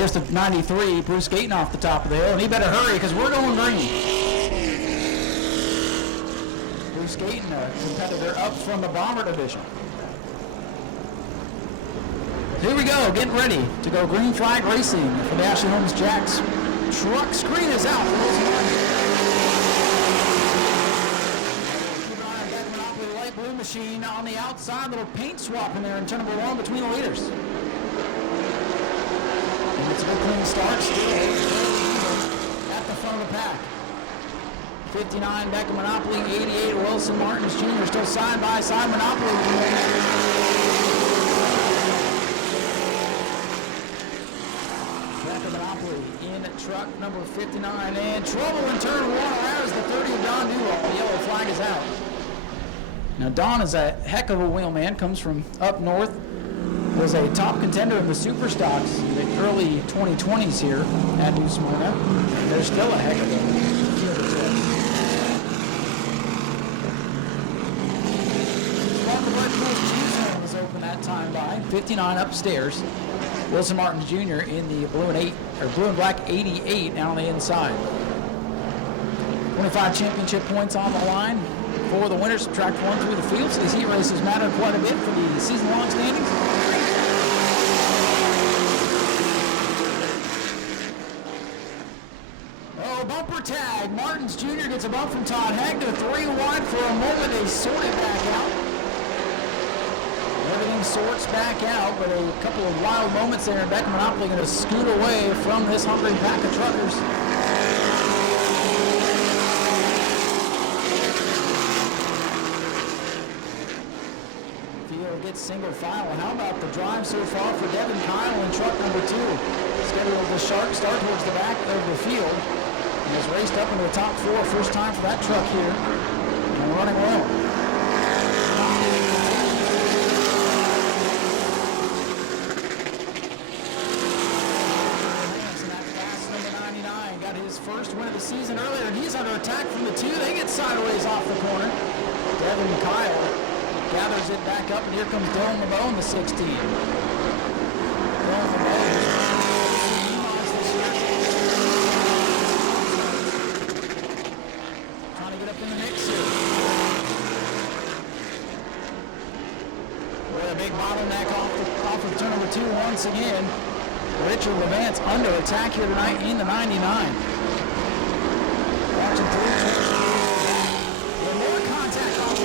here's the 93, Bruce Gaten off the top of the hill, and he better hurry because we're going green. Bruce Gaten, a competitor up from the Bomber Division. Here we go, getting ready to go green flag racing for the Ashley Holmes Jacks. Truck screen is out. Keep an eye on that Monopoly light blue machine on the outside. Little paint swap in there in turn number 1 between the leaders. And it's a good clean start. Still at the front of the pack. 59 Beckham Monopoly, 88 Wilson Martins Jr. Still side by side. Monopoly. Monopoly in truck number 59, and trouble in turn 1 as the 30 of Don Duval. The yellow flag is out. Now Don is a heck of a wheelman, comes from up north, was a top contender in the super stocks in the early 2020s here at New Smyrna. There's still a heck of a was open that time by 59 upstairs. Wilson Martins Jr. in the blue and black 88 down on the inside. 25 championship points on the line for the winners. Subtract 1 through the field, so these heat races matter quite a bit for the season-long standings. Oh, bumper tag. Martins Jr. gets a bump from Todd Hagner. 3 wide for a moment. They sort it back out. Everything sorts back out, but a couple of wild moments there, and Beck Monopoly going to scoot away from this hungry pack of truckers. Field gets single file. How about the drive so far for Devin Kyle in truck number 2? Scheduled the sharp start towards the back of the field. And has raced up into the top 4. First time for that truck here. And running well. First win of the season earlier, and he's under attack from the 2. They get sideways off the corner. Devin Kyle gathers it back up, and here comes Dylan LeBeau in the 16. Dylan LeBeau trying to get up in the mix here. With a big bottleneck off of turn number 2 once again. Richard Levant's under attack here tonight in the 99. Watching through. More contact off the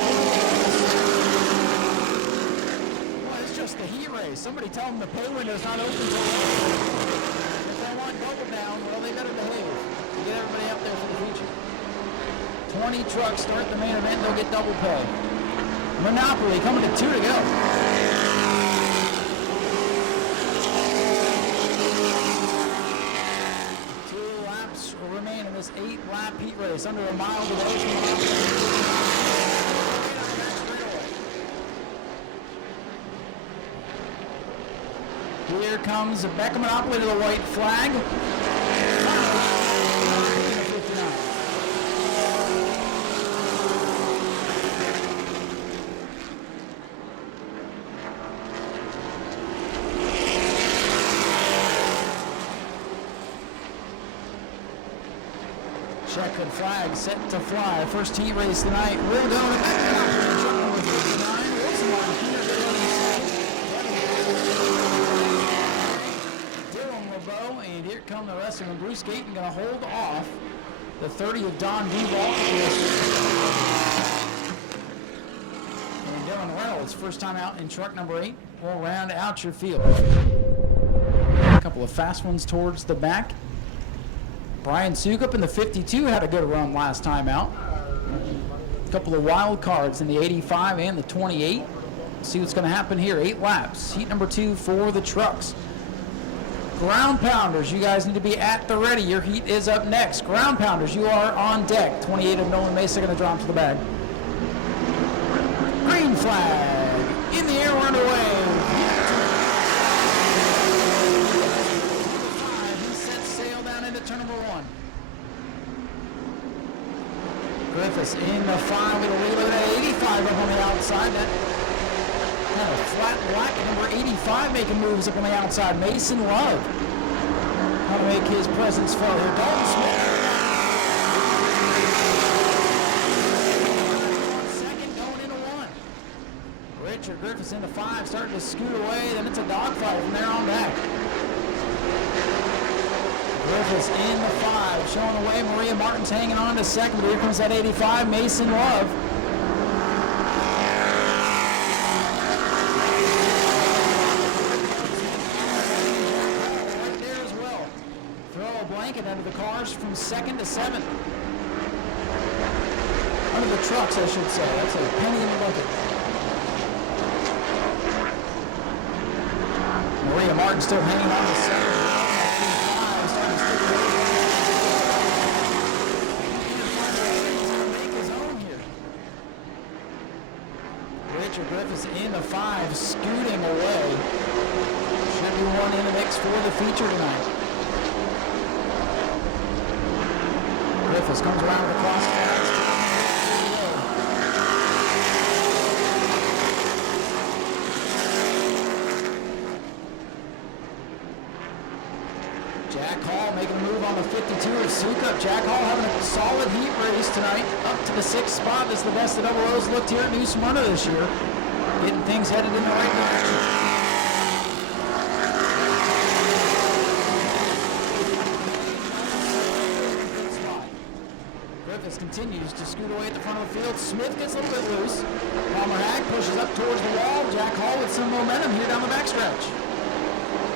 well, it's just the heat race. Somebody tell them the pay window's not open till if they want double down, well, they better behave. Get everybody up there for the future. 20 trucks start the main event, they'll get double pay. Monopoly coming to 2 to go. 2 laps will remain in this 8-lap heat race under a mile to go. Here comes Beckham Monopoly to the white flag. Chequered flag set to fly. First heat race tonight. We'll go to Dylan LeBeau, and here come the rest of them. Bruce Gaten going to hold off the 30 of Don Duval. And Dylan Reynolds, first time out in truck number 8, will round out your field. A couple of fast ones towards the back. Brian Sukup in the 52 had a good run last time out. A couple of wild cards in the 85 and the 28. See what's going to happen here. 8 laps. Heat number 2 for the trucks. Ground pounders, you guys need to be at the ready. Your heat is up next. Ground pounders, you are on deck. 28 of Nolan Mesa going to drop to the bag. Green flag in the air, we're underway. Turn number 1. Griffiths in the 5 with a reload at 85 up on the outside. That kind of flat black number 85 making moves up on the outside. Mason Love trying to make his presence felt here. Dalton Smith. Second, going into one. Richard Griffiths into 5, starting to scoot away. Then it's a dogfight from there on back. Griffiths in the 5, showing away. Maria Martin's hanging on to second, but here comes that 85, Mason Love. Right there as well. Throw a blanket under the cars from 2nd to 7th. Under the trucks, I should say. That's a penny in the bucket. Maria Martin still hanging on to second. Richard Griffiths in the 5, scooting away. Should be one in the mix for the feature tonight. Griffiths comes around with the crossfire. Jack Hall making a move on the 52 of Sukup. Jack Hall having a solid heat race tonight, up to the 6th spot. That's the best the Double O's looked here at New Smyrna this year. Getting things headed in the right direction. Griffiths continues to scoot away at the front of the field. Smith gets a little bit loose. Palmer Hag pushes up towards the wall. Jack Hall with some momentum here down the backstretch.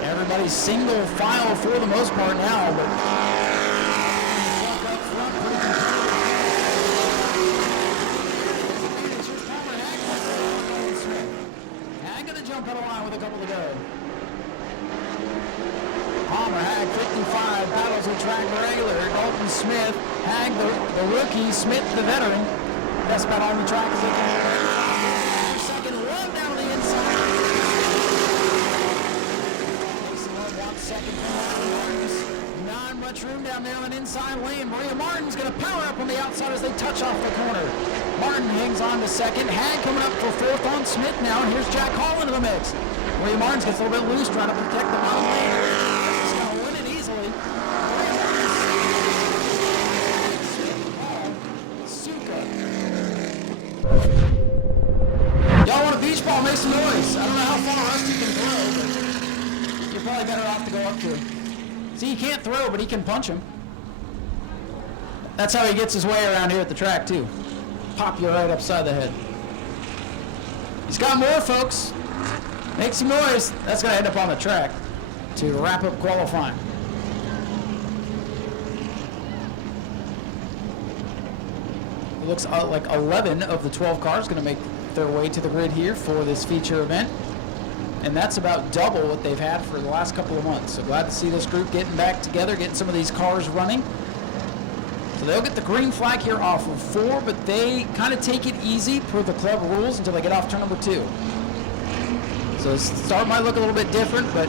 Everybody's single file for the most part now, but up front, pretty Hag gonna jump out of line with a couple to go. Palmer Hag, 55, battles with track regular. Dalton Smith, Hag the rookie, Smith the veteran. Best bet on the track as they can. Second, run down the inside. Second, not much room down there on the inside lane. Maria Martin's going to power up on the outside as they touch off the corner. Martin hangs on to second. Hag coming up for 4th on Smith now, and here's Jack Hall into the mix. Maria Martin's gets a little bit loose, trying to protect the bottom lane. He's going to win it easily. Y'all want a beach ball? Make some noise. I don't know how far Rusty can throw, but you're probably better off to go up to him. See, he can't throw, but he can punch him. That's how he gets his way around here at the track, too. Pop you right upside the head. He's got more, folks. Make some noise. That's going to end up on the track to wrap up qualifying. It looks like 11 of the 12 cars going to make their way to the grid here for this feature event. And that's about double what they've had for the last couple of months. So glad to see this group getting back together, getting some of these cars running. So they'll get the green flag here off of 4, but they kind of take it easy per the club rules until they get off turn number 2. So the start might look a little bit different, but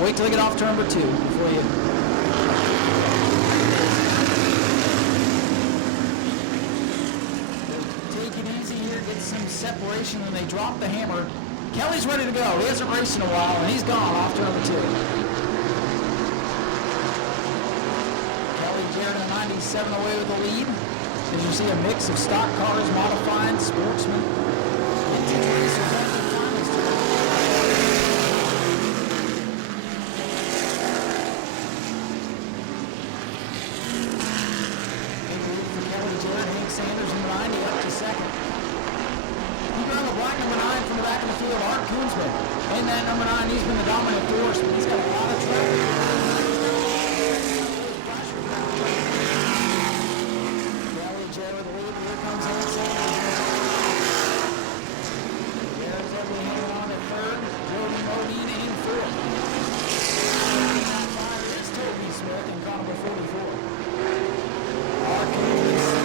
wait till they get off turn number 2 before you... Take it easy here, get some separation, and they drop the hammer. Kelly's ready to go. He hasn't raced in a while, and he's gone off to number 2. Kelly Jarrett in 97 away with the lead. As you see, a mix of stock cars, modified, sportsmen, vintage racers, and the finals. Big lead for Kelly Jarrett, Hank Sanders in 90 up to 2nd. LaBrecque, number 9 from the back of the field, Art Koonsman. In that number 9, he's been the dominant force, but he's got a lot of trouble. Kelly J with the lead, here comes Hank Sanders. There's Everly hanging on at 3rd, Jordan Modine in 4th. In that 5 is Toby Smith in car number 44. Art Koonsman.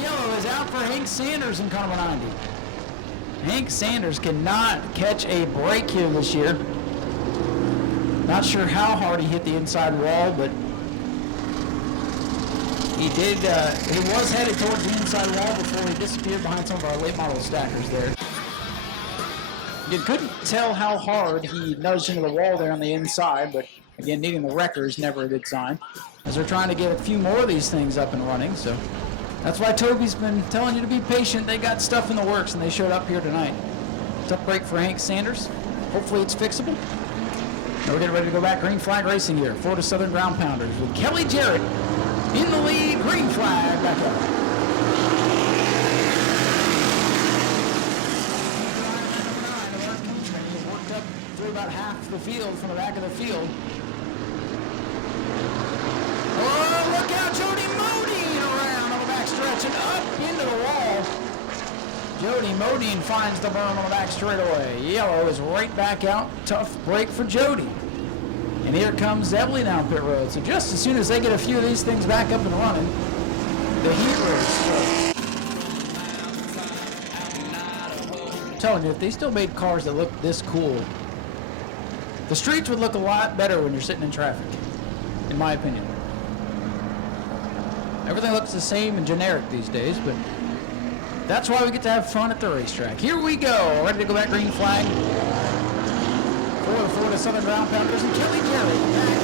Yellow is out for Hank Sanders in car number 90. Hank Sanders cannot catch a break here this year. Not sure how hard he hit the inside wall, but He did, he was headed towards the inside wall before he disappeared behind some of our late model stackers there. You couldn't tell how hard he nudged into the wall there on the inside, but again, needing the wrecker is never a good sign, as they're trying to get a few more of these things up and running. So that's why Toby's been telling you to be patient. They got stuff in the works, and they showed up here tonight. Tough break for Hank Sanders. Hopefully it's fixable. Now we're getting ready to go back. Green flag racing here. Florida Southern Ground Pounders with Kelly Jarrett in the lead. Green flag back up. Worked up through about half the field from the back of the field. Oh, look out, Jody Modine around on the back stretch and up into the wall. Jody Modine finds the berm on the back straightaway. Yellow is right back out. Tough break for Jody. And here comes Zebley down pit road. So just as soon as they get a few of these things back up and running, the heat race starts. I'm telling you, if they still made cars that look this cool, the streets would look a lot better when you're sitting in traffic, in my opinion. Everything looks the same and generic these days, but that's why we get to have fun at the racetrack. Here we go. Ready to go back, green flag. For the Florida Southern Ground Pounders and Kelly Jarrett back.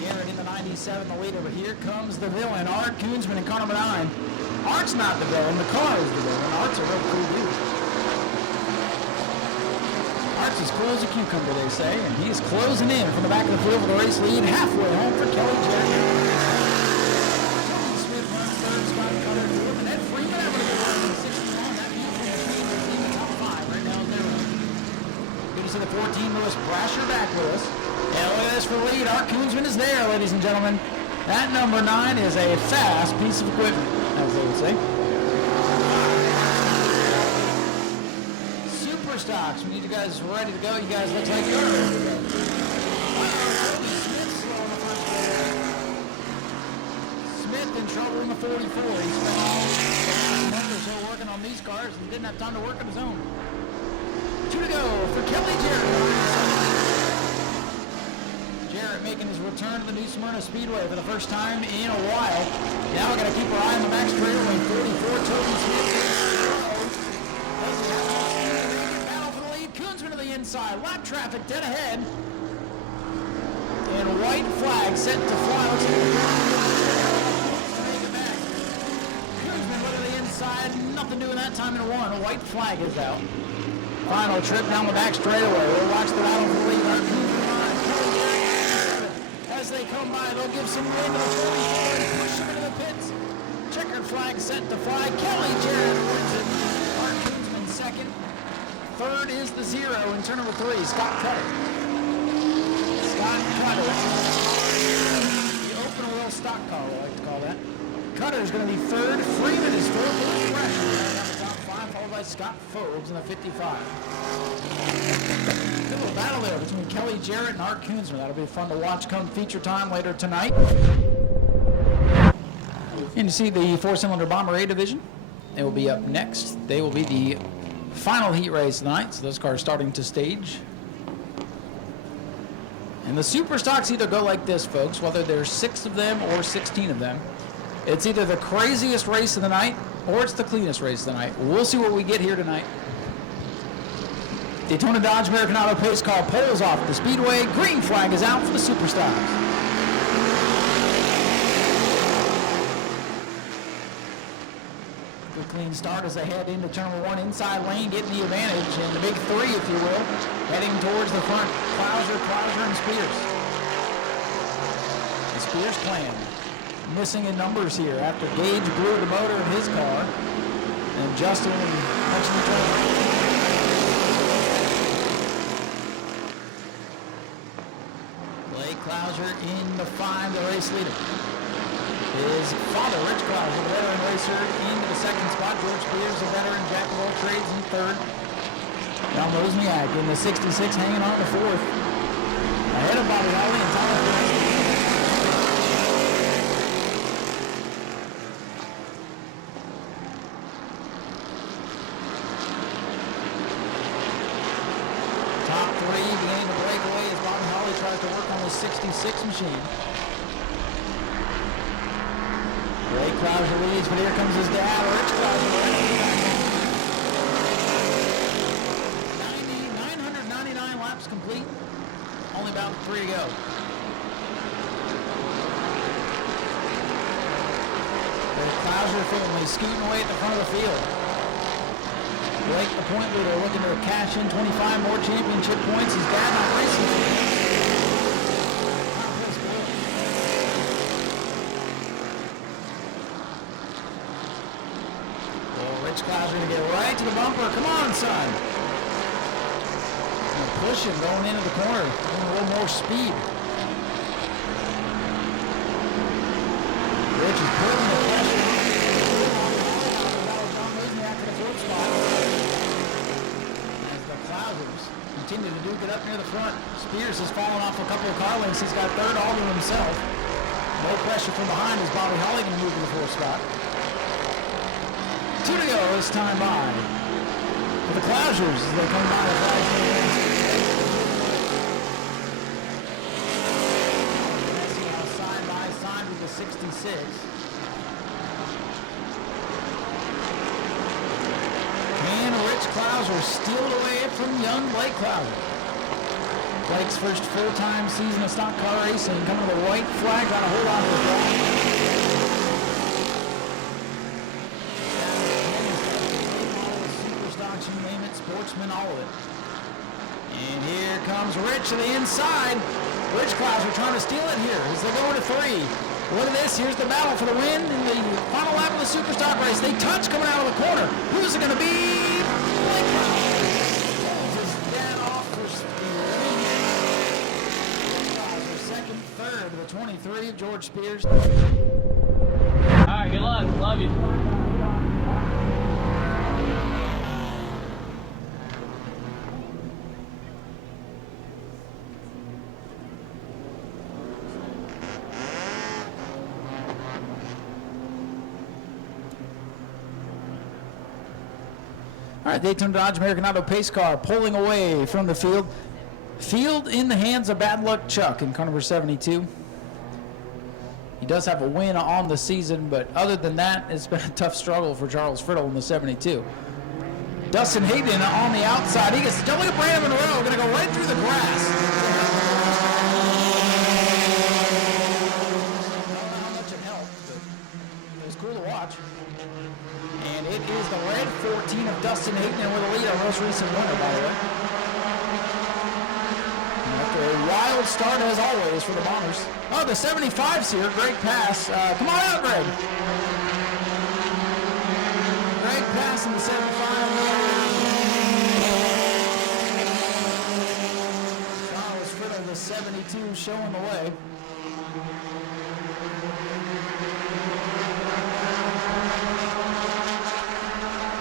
Jarrett in the 97, the leader, but here comes the villain, Art Koonsman in car number 9. Art's not the villain, the car is the villain. Art's a real cool dude. Art's as cool as a cucumber, they say, and he's closing in from the back of the field for the race lead, halfway home for Kelly Jarrett. The 14 Lewis Brasher back with us. And look at this for the lead. Art Koonsman is there, ladies and gentlemen. That number 9 is a fast piece of equipment, as they would say. Super stocks. We need you guys ready to go. You guys look like you're ready to go. Smith in trouble in the 44. He's spent all month or so working on these cars and didn't have time to work on his own. 2 to go for Kelly Jarrett. Jarrett making his return to the New Smyrna Speedway for the first time in a while. Now we're going to keep our eye on the back straightaway. 44, Toby Smith. Battle for the lead. Koonsman to the inside. Lap traffic dead ahead. And white flag set to fly. Koonsman to the inside. Nothing doing that time in a 1. A white flag is out. Final trip down the back straightaway. We'll watch the battle for the lead. As they come by, they'll give some room to the 44 and push them into the pits. Checkered flag set to fly. Kelly Jarrett wins it. Art Koonsman second. Third is the 0 in turn number 3, Scott Cutter. Scott Cutter. The open wheel stock car, we like to call that. Cutter is going to be third. Freeman is fourth. Followed by Scott Forbes in the 55. Good little battle there between Kelly Jarrett and Art Koonsman. That'll be fun to watch come feature time later tonight. And you see the 4-cylinder Bomber A division. They will be up next. They will be the final heat race tonight. So those cars starting to stage. And the super stocks either go like this, folks, whether there's 6 of them or 16 of them. It's either the craziest race of the night or it's the cleanest race of the night. We'll see what we get here tonight. Daytona Dodge American Auto Pace car pulls off the speedway. Green flag is out for the Superstars. Good clean start as they head into turn number 1 inside lane, getting the advantage. And the big 3, if you will, heading towards the front. Clouser, and Spears. The Spears plan. Missing in numbers here after Gage blew the motor of his car. And Justin touching the turn. Blake Clouser in the 5, the race leader. His father, Rich Clouser, the veteran racer, into the 2nd spot. George Spears, a veteran, jack of all trades, in 3rd. Now Wozniak in the 66, hanging on to 4th. Ahead of Bobby Holly and Tyler Perez. tries to work on the 66 machine. Ray Clouser leads, but here comes his dad, Rich Clouser. 999 laps complete. Only about 3 to go. Ray Clouser family scooting away at the front of the field. Blake, the point leader, looking to cash in 25 more championship points. His dad not racing. Rich Clouser to get right to the bumper. Come on, son. Pushing, going into the corner. A little more speed. Rich is putting the pressure on. John Wozniak to the fourth spot. As the Clousers continue to duke it up near the front. Spears has fallen off a couple of car lengths. He's got third all to himself. No pressure from behind as Bobby Holly going to move to the fourth spot. 2 to go this time by. For the Clousers as they come by the flag. Side by side with the 66. And Rich Clouser stealed away from young Blake Clouser. Blake's first full-time season of stock car racing, coming to the white flag, got a hold on to the flag. You name it, sportsman, all of it. And here comes Rich to the inside. Rich Clouser trying to steal it here as they go into 3. Look at this. Here's the battle for the win in the final lap of the Superstock race. They touch coming out of the corner. Who's it going to be? Blake Clouser. Just dead off for Spears. Second, third, the 23 of George Spears. All right, good luck. Love you. All right, Daytona Dodge American Auto pace car pulling away from the field. Field in the hands of Bad Luck Chuck in car number 72. He does have a win on the season, but other than that, it's been a tough struggle for Charles Friddle in the 72. Dustin Hayden on the outside. He gets to look at Brandon Monroe, going to go right through the grass. I don't know how much it helped, but it was cool to watch. And it is the red 14 of Dustin Hayden with a lead, our most recent winner, by the way. And after a wild start, as always, for the Bombers. Oh, the 75's here. Great pass. Come on out, Greg. Great pass in the 75. Charles Friddle, the 72, showing the way.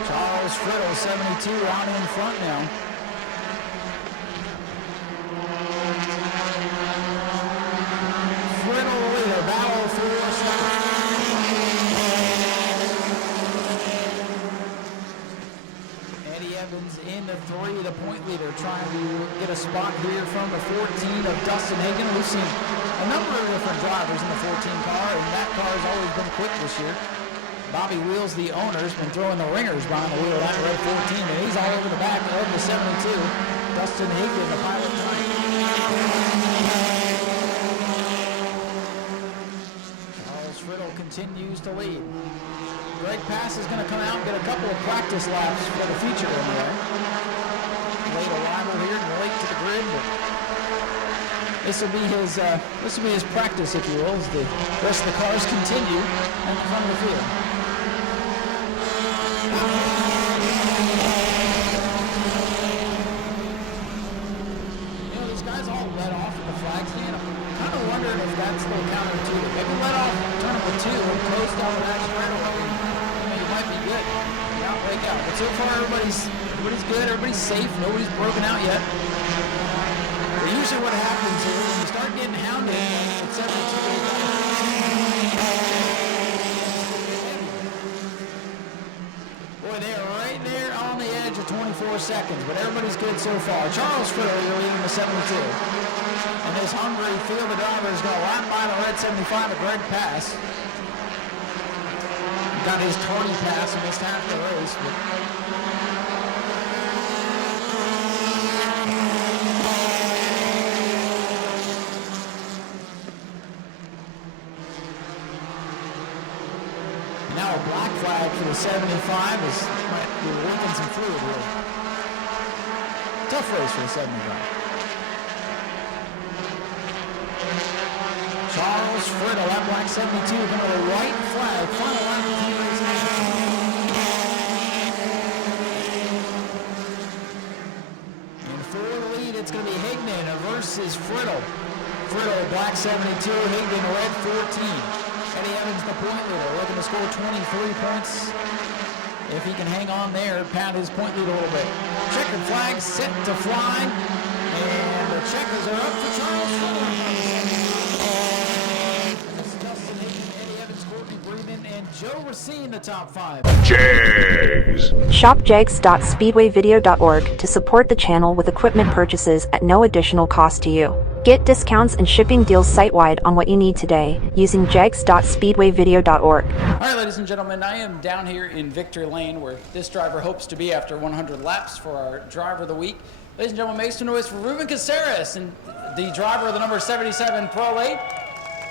Charles Friddle, 72, out in front now. Friddle leader, battle for second. Eddie Evans in the 3, the point leader, trying to get a spot here from the 14 of Dustin Hagen. We've seen a number of different drivers in the 14 car, and that car has always been quick this year. Bobby Wheels, the owner, has been throwing the ringers behind the wheel of that red 14, and he's all over the back of the 72. Dustin Higley, the pilot tonight. Charles Friddle continues to lead. Greg Pass is going to come out and get a couple of practice laps for the feature anyway. Late arrival here and late to the grid, but this will be his practice, if you will, as the rest of the cars continue in the front of the field. These guys all let off at the flag stand. I'm kind of wondering if that's a little counterintuitive. Maybe let off turn number 2 and close down the match right away. It might be good. Not break out. But so far everybody's good, everybody's safe, nobody's broken out yet. But usually what happens is when you start getting hounded at 72, boy, they are right there on the edge of 24 seconds, but everybody's good so far. Charles Friddle, you're leading the 72. And this hungry field of drivers is going to lap by the red 75 at Greg Pass. Got his tardy pass and missed half the race. Now a black flag for the 75 is we're working some fluid here. Tough race for the 75. Charles Friddle, that black 72, going to the white flag. Final lap of the race. And for the lead, it's going to be Higdon versus Friddle. Friddle, black 72, Higdon, red 14. Eddie Evans, the point leader, looking to score 23 points. If he can hang on there, pad his point lead a little bit. Checkered flag set to fly. And the checkers are up for Charles Friddle. And Joe Racine, the top 5. Jags. Shop jags.speedwayvideo.org to support the channel with equipment purchases at no additional cost to you. Get discounts and shipping deals site-wide on what you need today using jags.speedwayvideo.org. All right, ladies and gentlemen, I am down here in Victory Lane where this driver hopes to be after 100 laps for our driver of the week. Ladies and gentlemen, make some noise for Ruben Caceres, and the driver of the number 77 Pro 8.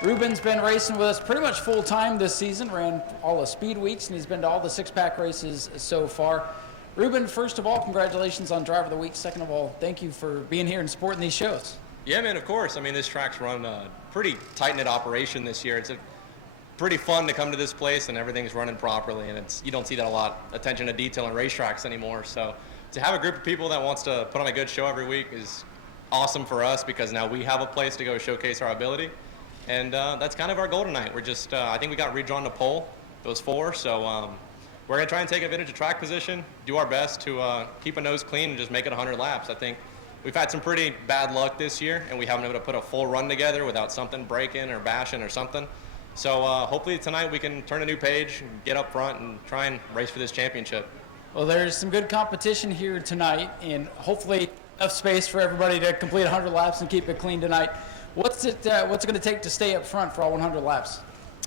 Ruben's been racing with us pretty much full time this season, ran all the speed weeks, and he's been to all the six-pack races so far. Ruben, first of all, congratulations on driver of the week. Second of all, thank you for being here and supporting these shows. Yeah, man, of course. I mean, this track's run a pretty tight-knit operation this year. It's pretty fun to come to this place and everything's running properly, and you don't see that a lot, attention to detail in racetracks anymore. So to have a group of people that wants to put on a good show every week is awesome for us because now we have a place to go showcase our ability. And that's kind of our goal tonight. We're just, I think we got redrawn to pole, those 4, so we're going to try and take advantage of track position, do our best to keep a nose clean and just make it 100 laps. I think we've had some pretty bad luck this year, and we haven't been able to put a full run together without something breaking or bashing or something. So hopefully tonight we can turn a new page, get up front, and try and race for this championship. Well, there's some good competition here tonight, and hopefully enough space for everybody to complete 100 laps and keep it clean tonight. What's it going to take to stay up front for all 100 laps?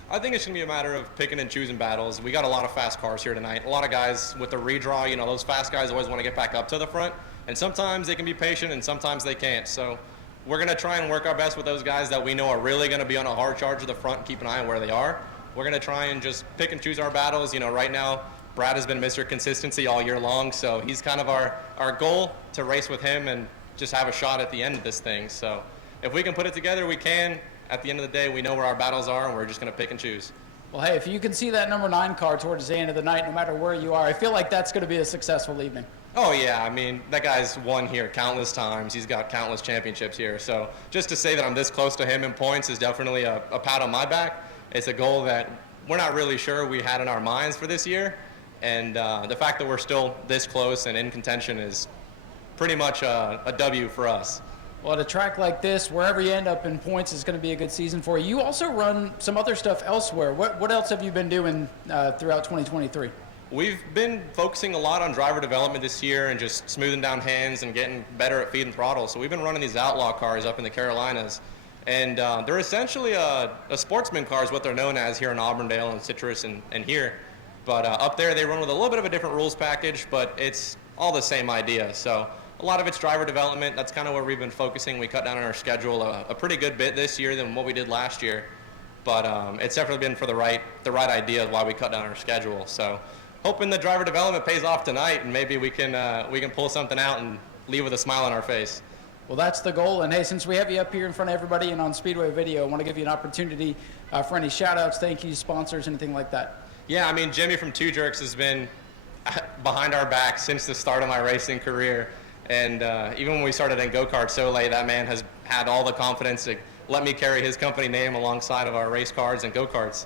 I think it's going to be a matter of picking and choosing battles. We got a lot of fast cars here tonight. A lot of guys with the redraw, those fast guys always want to get back up to the front. And sometimes they can be patient and sometimes they can't. So we're going to try and work our best with those guys that we know are really going to be on a hard charge of the front and keep an eye on where they are. We're going to try and just pick and choose our battles. Right now, Brad has been Mr. Consistency all year long. So he's kind of our goal to race with him and just have a shot at the end of this thing. So if we can put it together, we can. At the end of the day, we know where our battles are, and we're just going to pick and choose. Well, hey, if you can see that number 9 car towards the end of the night, no matter where you are, I feel like that's going to be a successful evening. Oh, yeah. I mean, that guy's won here countless times. He's got countless championships here. So just to say that I'm this close to him in points is definitely a pat on my back. It's a goal that we're not really sure we had in our minds for this year. And the fact that we're still this close and in contention is pretty much a W for us. Well, at a track like this, wherever you end up in points is going to be a good season for you. You also run some other stuff elsewhere. What else have you been doing throughout 2023? We've been focusing a lot on driver development this year and just smoothing down hands and getting better at feed and throttle. So we've been running these outlaw cars up in the Carolinas. And they're essentially a sportsman car is what they're known as here in Auburndale and Citrus and here. But up there, they run with a little bit of a different rules package, but it's all the same idea. So a lot of it's driver development. That's kind of where we've been focusing. We cut down on our schedule a pretty good bit this year than what we did last year. But it's definitely been for the right idea of why we cut down our schedule. So hoping the driver development pays off tonight, and maybe we can pull something out and leave with a smile on our face. Well, that's the goal. And hey, since we have you up here in front of everybody and on Speedway Video, I want to give you an opportunity for any shout-outs, thank you, sponsors, anything like that. Yeah, I mean, Jimmy from Two Jerks has been behind our back since the start of my racing career. And even when we started in go-kart so late, that man has had all the confidence to let me carry his company name alongside of our race cars and go-karts.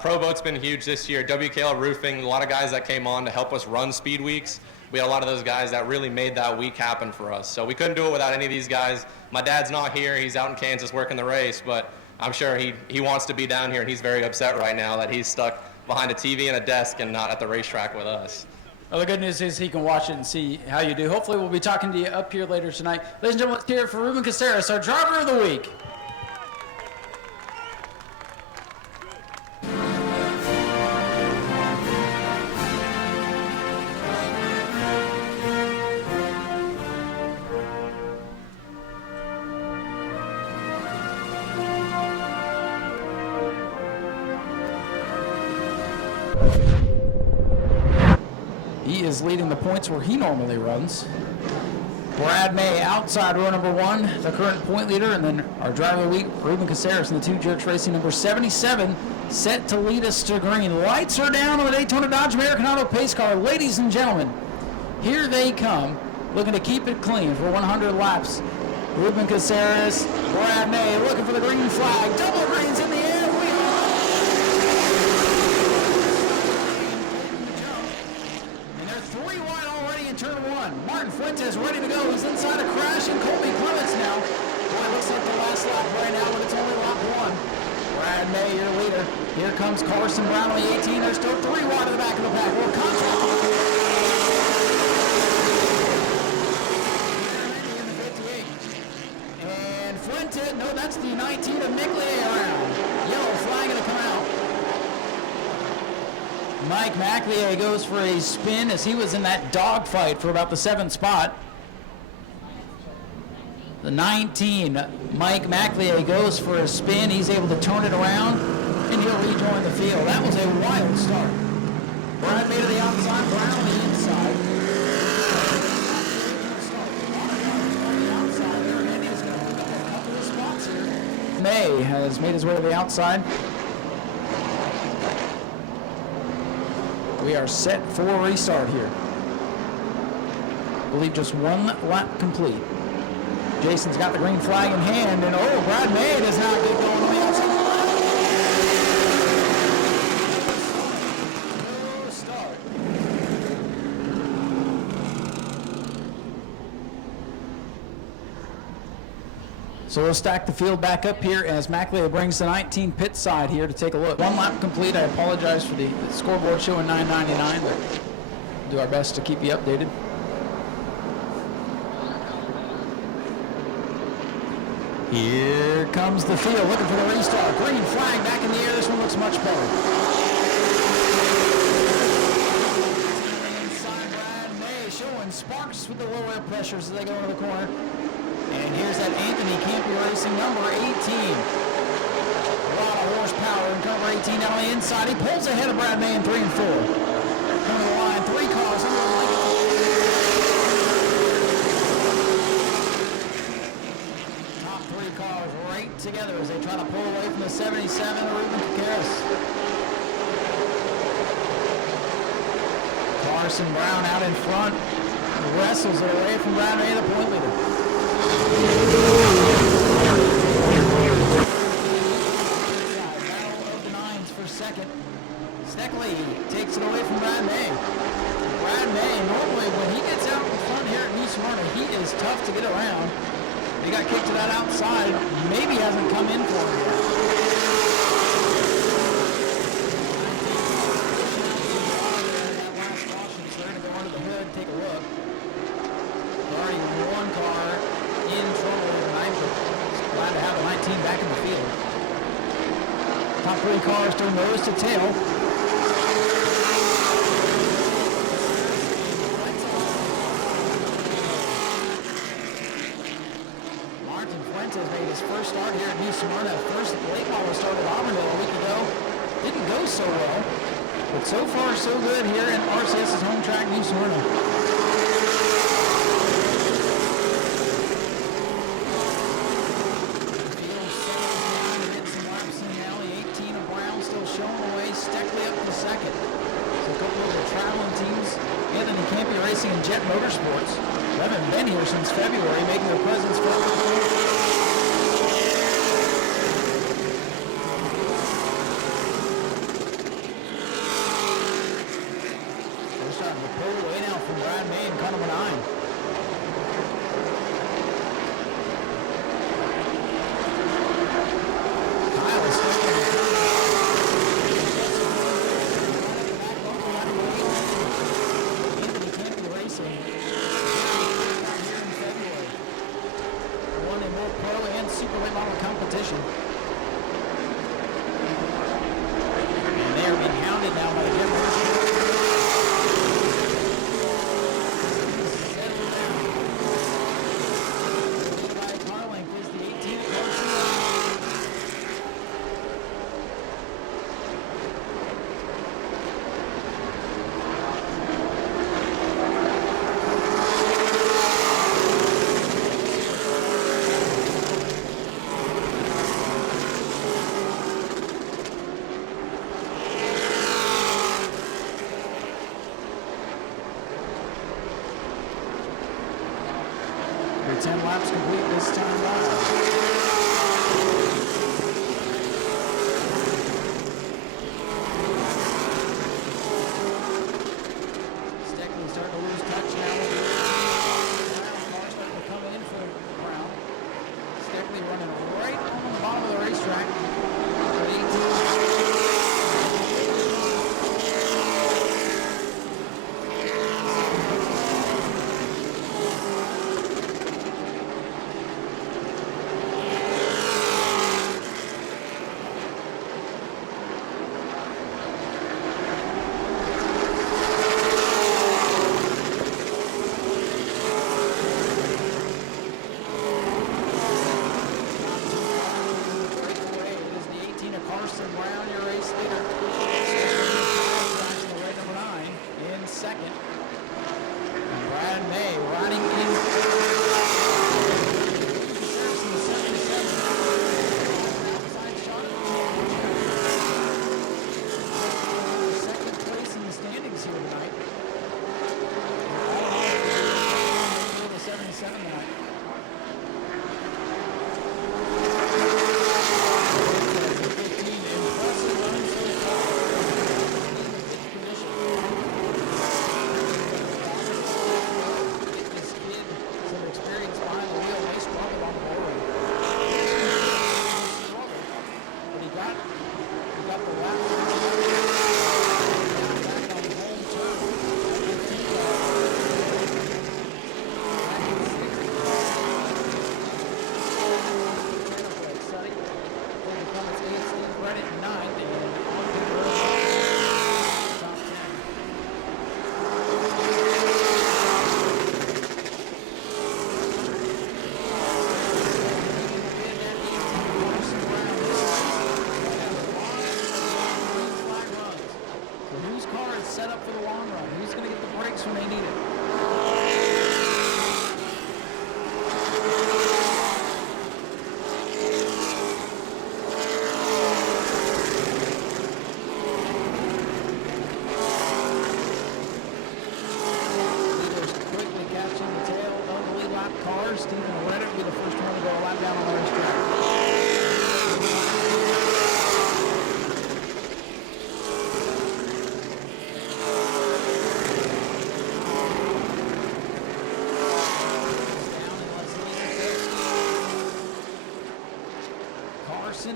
Pro Boat's been huge this year. WKL Roofing, a lot of guys that came on to help us run speed weeks. We had a lot of those guys that really made that week happen for us. So we couldn't do it without any of these guys. My dad's not here. He's out in Kansas working the race, but I'm sure he wants to be down here, and he's very upset right now that he's stuck behind a TV and a desk and not at the racetrack with us. Well, the good news is he can watch it and see how you do. Hopefully we'll be talking to you up here later tonight. Ladies and gentlemen, let's hear it for Ruben Caceres, our driver of the week. He is leading the points where he normally runs. Brad May outside row number 1, the current point leader, and then our driver of the week, Ruben Caceres in the 2 Jerks Racing number 77, set to lead us to green. Lights are down on the Daytona Dodge American Auto pace car. Ladies and gentlemen, here they come, looking to keep it clean for 100 laps. Ruben Caceres, Brad May looking for the green flag. Double greens in the air. Turn 1. Martin Fuentes ready to go. He's inside a crash, and Colby Clements now. Boy, it looks like the last lap right now, but it's only lap 1. Brad May, your leader. Here comes Carson Brown on the 18. There's still 3 wide in the back of the pack. Well, contact in the 58. And Fuentes, no, that's the 19 of Nicolay around. Yellow flag going to come out. Mike McLeay goes for a spin as he was in that dogfight for about the 7th spot. The 19, Mike McLeay goes for a spin. He's able to turn it around, and he'll rejoin the field. That was a wild start. Brad May to the outside, Brown on the inside. May has made his way to the outside. We are set for a restart here. I believe just 1 lap complete. Jason's got the green flag in hand, and oh, Brad May does not get going on the outside. Start. So we'll stack the field back up here as McLeay brings the 19 pit side here to take a look. 1 lap complete. I apologize for the scoreboard showing 9:99, but we'll do our best to keep you updated. Here comes the field looking for the restart. Green flag back in the air. This one looks much better. Inside Brad May showing sparks with the low air pressures as they go into the corner. And here's that Anthony Campy Racing number 18. A lot of horsepower in number 18 down on the inside. He pulls ahead of Brad May in 3 and 4. Coming to the line, 3 cars under the line. Top 3 cars right together as they try to pull away from the 77 Ruben Caceres. Carson Brown out in front. Wrestles it away from Brad May, the point leader. Battle of the 9s for second. Steckley takes it away from Brad May. Brad May, normally when he gets out in front here at Nau Sea, he is tough to get around. He got kicked to that outside. Maybe hasn't come in for him. That last caution, so they're going to go under the hood, take a look. Already 1 car in trouble tonight, but glad to have the 19 back in the field. Top 3 cars turn nose to tail. Martin Fuentes made his first start here at New Smyrna. First late model start at Auburndale a week ago. Didn't go so well, but so far so good here in RCS's home track, New Smyrna. And Jet Motorsports, who haven't been here since February, making their presence felt. We're starting to pull away now from Brad May and car number 9. Kyle is still 10 laps complete this time around. Steckley starting to lose touch now. Cars starting to come in for Brown. Steckley running right on the bottom of the racetrack. At 18.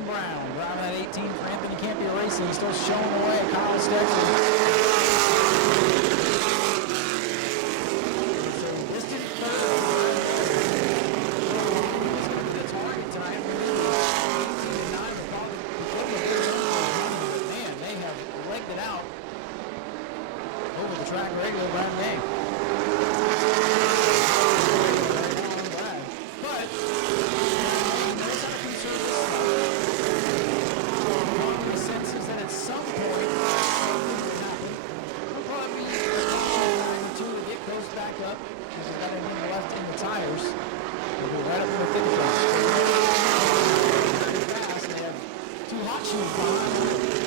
Brown, driving at 18 for Anthony Campy Racing, still showing away at Kyle Steckley. So distant third. The target tonight will be 18-9, but probably but man, they have legged it out over the track regular Brown game. But senses that at some point we'll probably be two to get close back up because we've got anything left in the tires. We'll be right up in the finish line. Very fast. They have two hot shoes behind.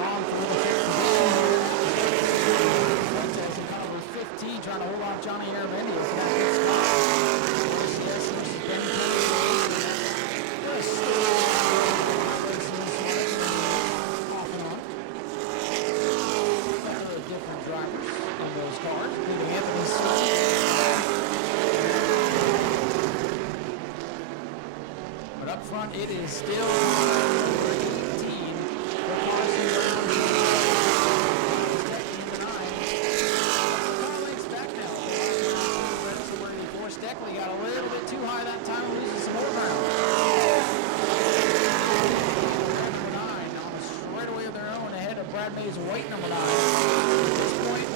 on for the fifth Fuentes in car number 15 trying to hold off Johnny Aramendi. He's got a good spot. Yes, this is Ben Just off and on. There are different drivers in those cars, including Anthony But up front, it is still number 18 for Carson Brown. Deckley got a little bit too high that time and loses some more ground. Number 9 on a straightaway of their own ahead of Brad May's white number 9. At this point,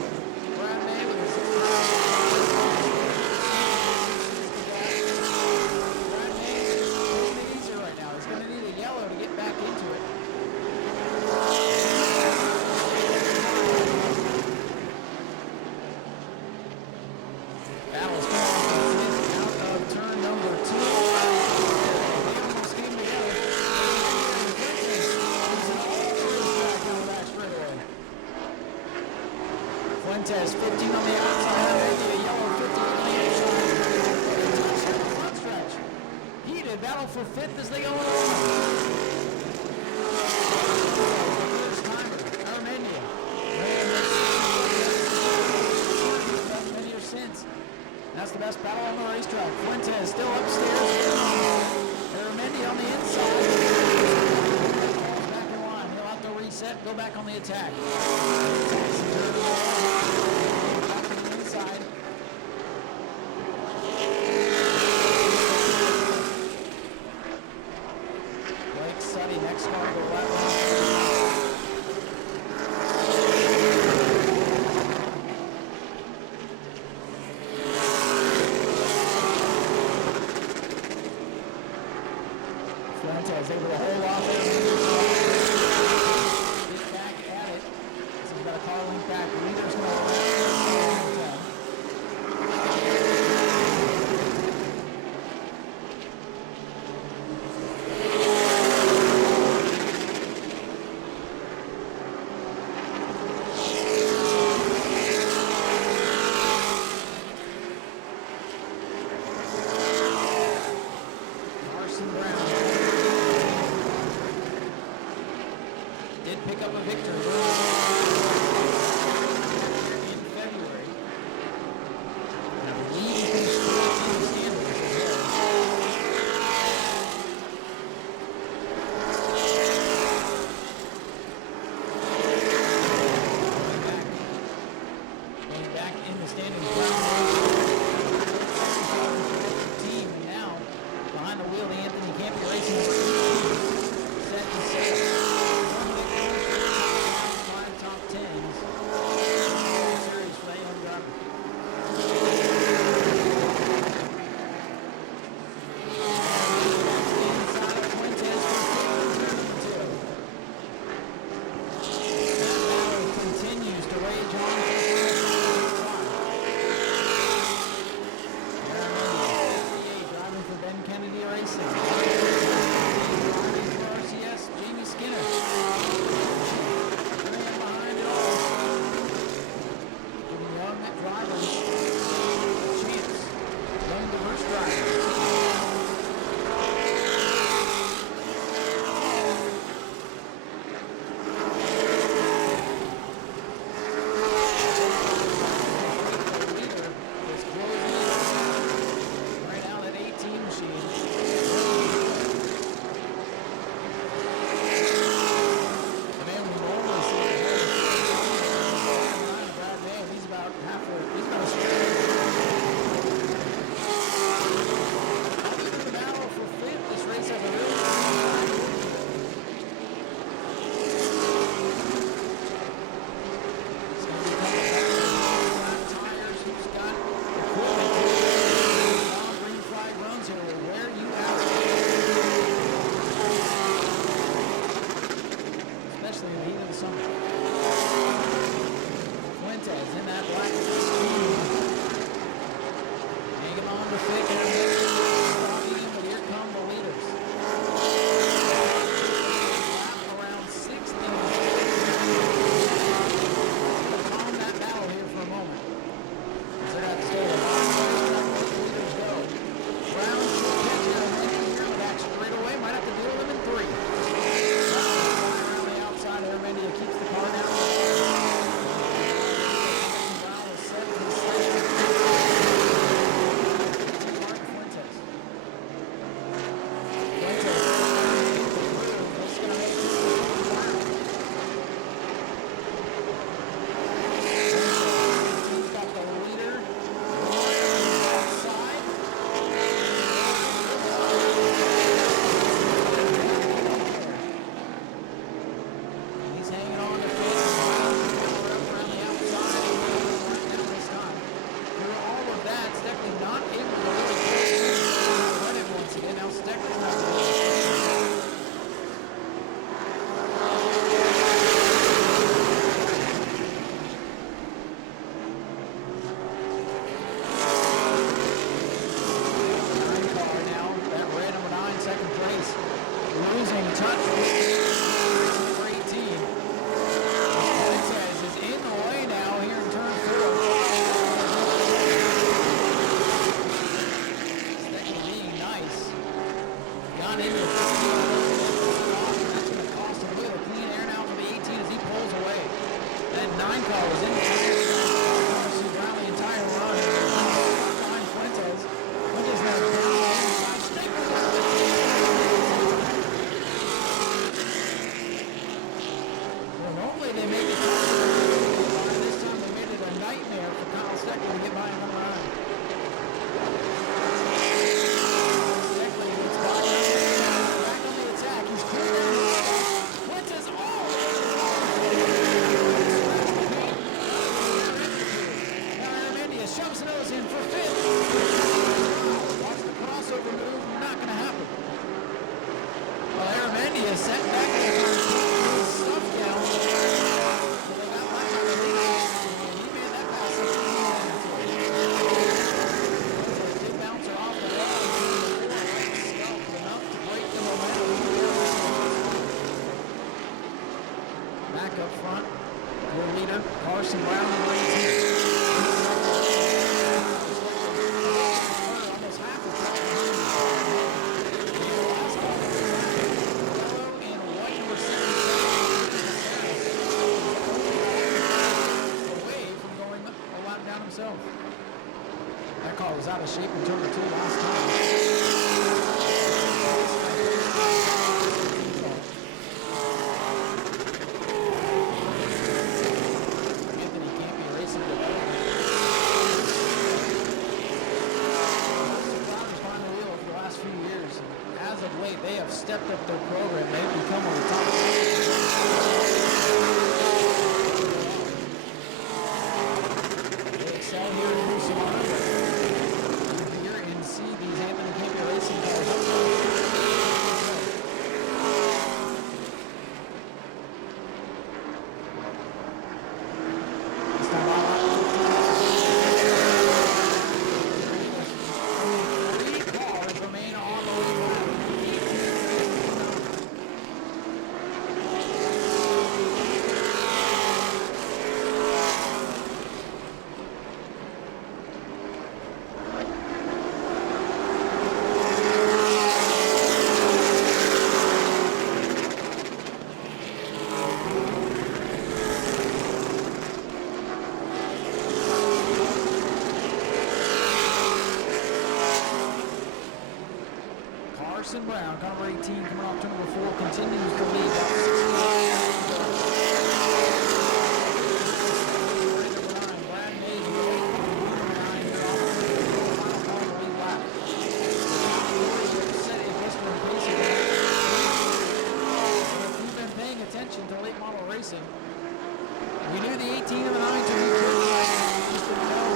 Brad May with his Brad May is taking it easy right now. He's going to need a yellow to get back into it. Battle's going out of turn number 2. They almost came together. Fuentes 15 on the outside, a yellow 15 on the inside. Front stretch. Heated battle for 5th as they go along. First timer, Aramendi. Many years since. That's the best battle on the racetrack. Fuentes still upstairs. Aramendi on the inside. Back in line. He'll have to reset, go back on the attack. Back to the inside. Blake Suddy, next car to the left. Fuentes able to hold off there. Get back at it. So he's got a car link back. Leader's going to Carson Brown did pick up a victory in February. And I believe he finished in the standings as well. Going back in the standings. Team now behind the wheel, the Anthony Campy Racing set to set. touch. Number 18. Fuentes is in the way now here in turn 4. Stecker being nice. Got into the 15. That's going to cost him a little clean air now for the 18 as he pulls away. That 9 car was in the around the entire run. Behind Fuentes. Fuentes now down. Well, normally they make it tough. This time they made it a nightmare for Kyle Stecker to get by and come around. Stecker gets by. Back on the attack. He's clear down. Fuentes all the way. Now Aramendia shoves nose in for fifth. Watch the crossover move. Not going to happen. Well, Aramendia set back his stuff down. So they got much of a lead. And he made that pass up to the big bouncer off the wall. Enough to break the momentum. Back up front. Your leader, Carson Brown, number 18. Almost half the track behind him. Last call was yellow and white number 77. Away from going a lap down himself. That car was out of shape in turn 2 last time. Anthony can't be racing the behind the wheel for the last few years. As of late, they have stepped up their program. They've become on the top. They excel here in Smyrna. Here and see these Anthony can't be racing cars. This time three cars remain on the lead lap. Carson Brown, car number 18, coming off turn number 4, continues to lead. Brad Mays with 8.9 here off the lead lap. Set a history pace here. If you've been paying attention to late model racing, you knew the 18 and the 9 to be good. Carson Brown.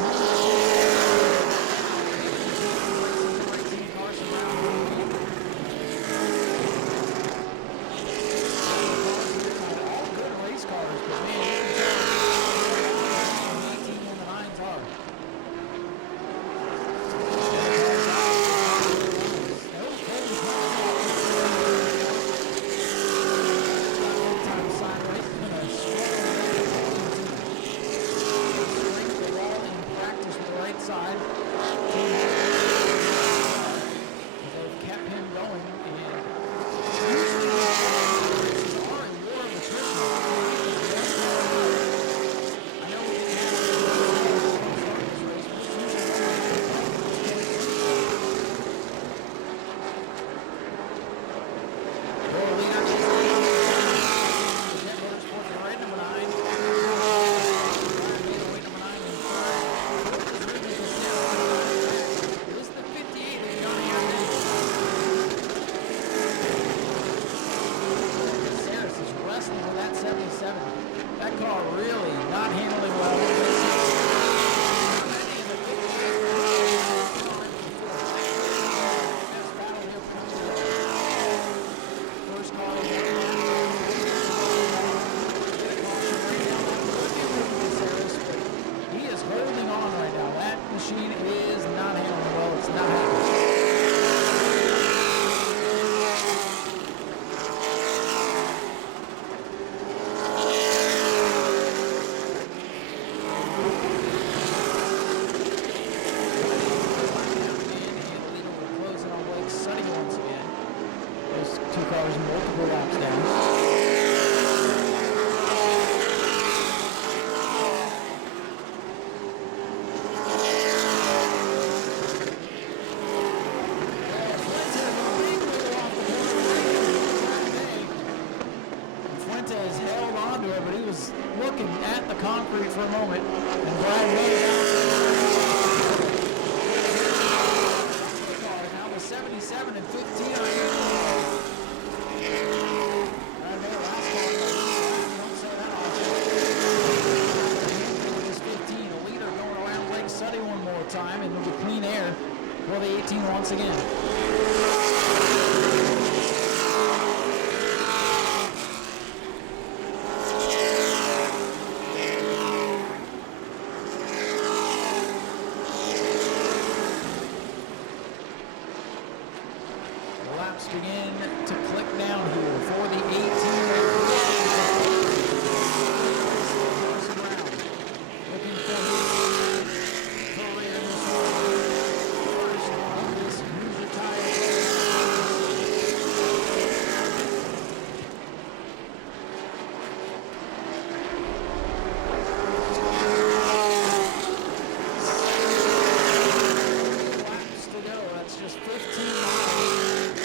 multiple laps down. Fuentes held on to it, but he was looking at the concrete for a moment, and Brian made it out. Now the 77 and 15 are in. Brian made a last call. Don't say that often. This 15, a leader going around Lake Suddy one more time, and it'll be clean air for the 18 once again. Begin to click down here for the 18. Looking for his career in this one. First on this Hoosier tire. Laps to go. That's just 15 miles.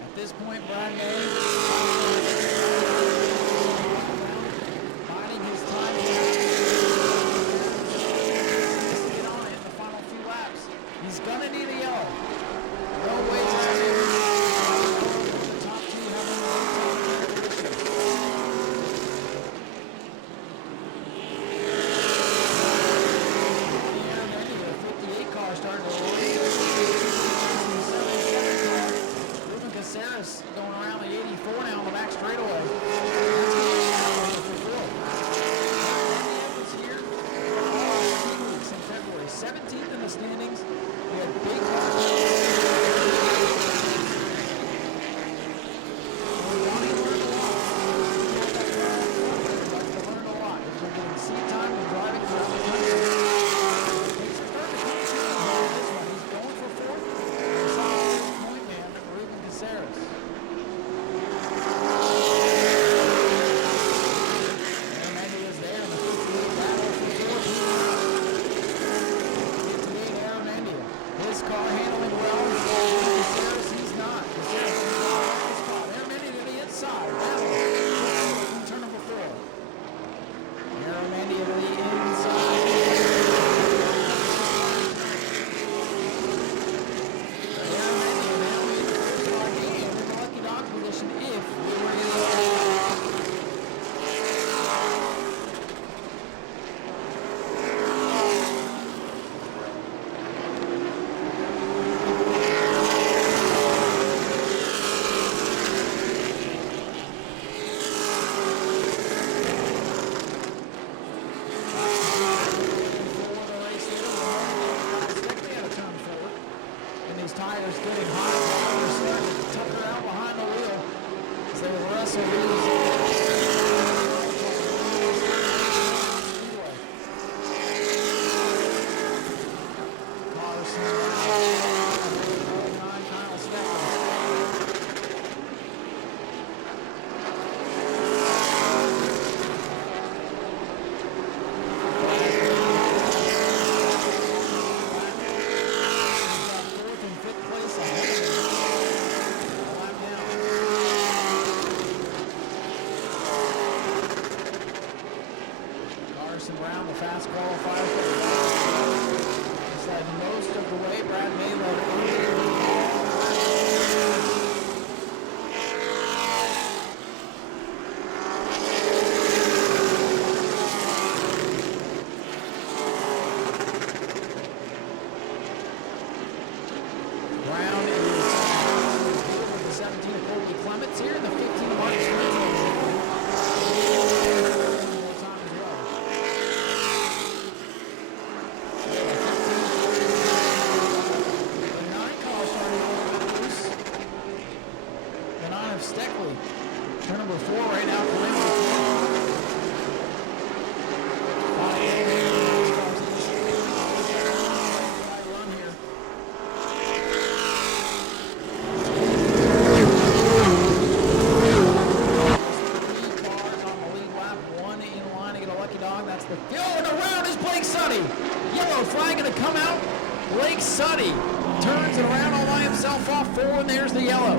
At this point, Brian May biding his time to get on it in the final few laps. He's gonna need a yellow. No ways out of here. The top two have one the 58 car starting to roll. Caceres going around the 84 now on the back straightaway. Was here 2 weeks in February, 17th in the standings. We had big Ronnie learned a lot. Learned a lot. We're getting seat time and driving around the country. He's perfect. He's going for fourth. Point man, Ruben Caceres. Randy is there in the 58 battle for fourth. His car handling well. Caceres, he's not. Caceres is not on the spot. Randy to the inside. Battle. Turn number 4. Randy to the inside. Position if we were in tires getting hot. They're starting to tucker out behind the wheel as they wrestle these. of Steckley. Turn number 4 right now for him. Run here. That's the and around is Blake Suddy. Yellow flag going to come out. Blake Suddy turns it around all by himself off 4, and there's the yellow.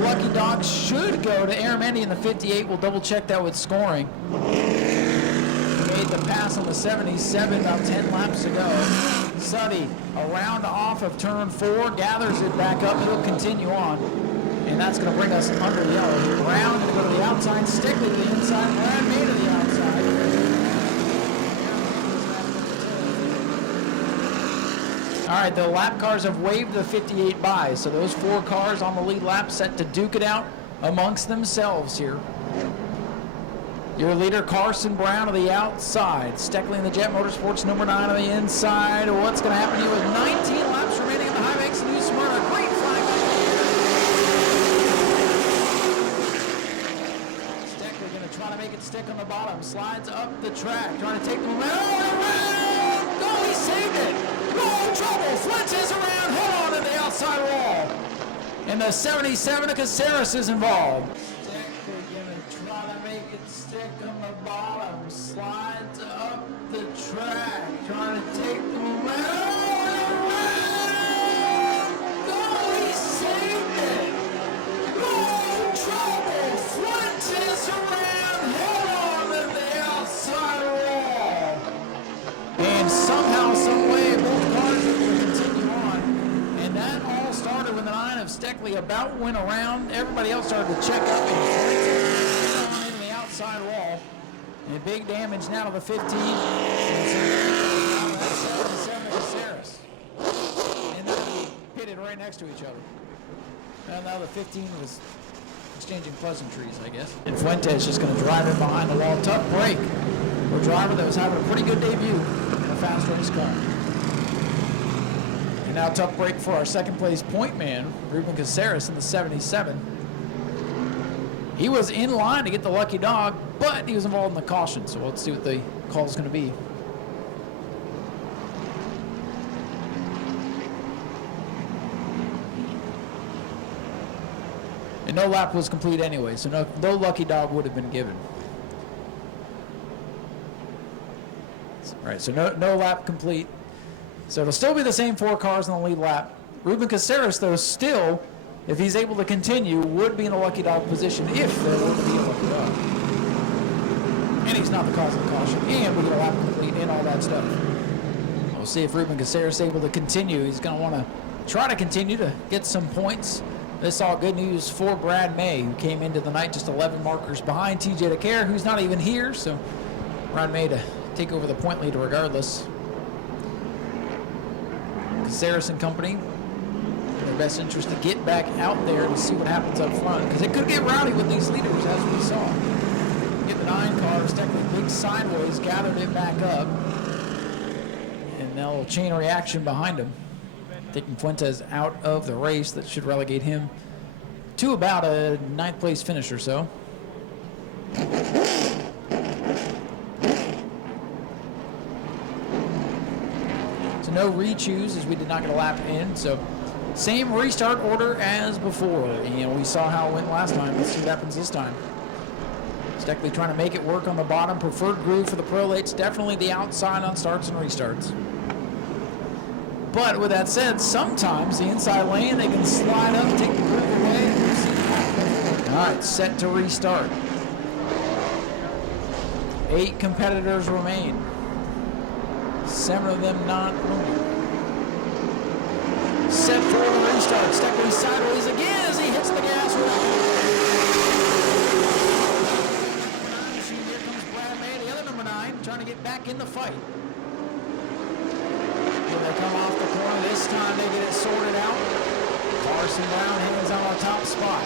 Lucky Dog should go to Aramendi in the 58. We'll double check that with scoring. He made the pass on the 77 about 10 laps ago. Suddy around off of turn 4, gathers it back up. He'll continue on. And that's going to bring us under the yellow. Brown going to go to the outside, Steckley to the inside, Brad May to the outside. All right, the lap cars have waved the 58 by, so those 4 cars on the lead lap set to duke it out amongst themselves here. Your leader, Carson Brown, to the outside. Steckley in the Jet Motorsports, number 9 on the inside. What's going to happen here with 19 laps remaining in the high banks in New Smyrna? Great flag. Trying to make it stick on the bottom, slides up the track, trying to take the momentum. Oh, around! Oh, he saved it! Oh, trouble! Flinches around, head on to the outside wall. And the 77 of Caceres is involved. Steckley gonna try to make it stick on the bottom, slides up the track, trying to take the momentum. Oh, he saved it! Oh, trouble! Flinches around. Somehow, some way, both cars will continue on. And that all started when the 9 of Steckley about went around. Everybody else started to check up and into the outside wall. And big damage now to the 15. And that's 77 of Caceres. And they're pitted right next to each other. And now the 15 was exchanging pleasantries, I guess. And Fuentes just going to drive it behind the wall. Tough break for a driver that was having a pretty good debut. Fast race car. And now tough break for our second place point man, Ruben Caceres in the 77. He was in line to get the lucky dog, but he was involved in the caution, so let's see what the call is going to be. And no lap was complete anyway, so no lucky dog would have been given. Right, so no lap complete. So it'll still be the same 4 cars on the lead lap. Ruben Caceres, though, still, if he's able to continue, would be in a lucky dog position if there were to be a lucky dog. And he's not the cause of the caution. And we get a lap complete and all that stuff. We'll see if Ruben Caceres is able to continue. He's going to want to try to continue to get some points. This is all good news for Brad May, who came into the night just 11 markers behind TJ DeCare, who's not even here. So Brad May to take over the point lead regardless. Caceres and company, in their best interest to get back out there to see what happens up front, because it could get rowdy with these leaders, as we saw. Get the 9 cars, technically big sideways, gathered it back up, and now a little chain reaction behind him, taking Fuentes out of the race. That should relegate him to about a 9th place finish or so. No re-choose, as we did not get a lap in, so same restart order as before. And we saw how it went last time. Let's see what happens this time. Steckley trying to make it work on the bottom. Preferred groove for the prolates, definitely the outside on starts and restarts. But with that said, sometimes the inside lane, they can slide up, take the groove away. All right, set to restart. 8 competitors remain. 7 of them not moving. Set for the restart. Steckley sideways again as he hits the gas. Here comes Brad May, the other number 9, trying to get back in the fight. When they come off the corner, this time they get it sorted out. Carson Brown hands on the top spot.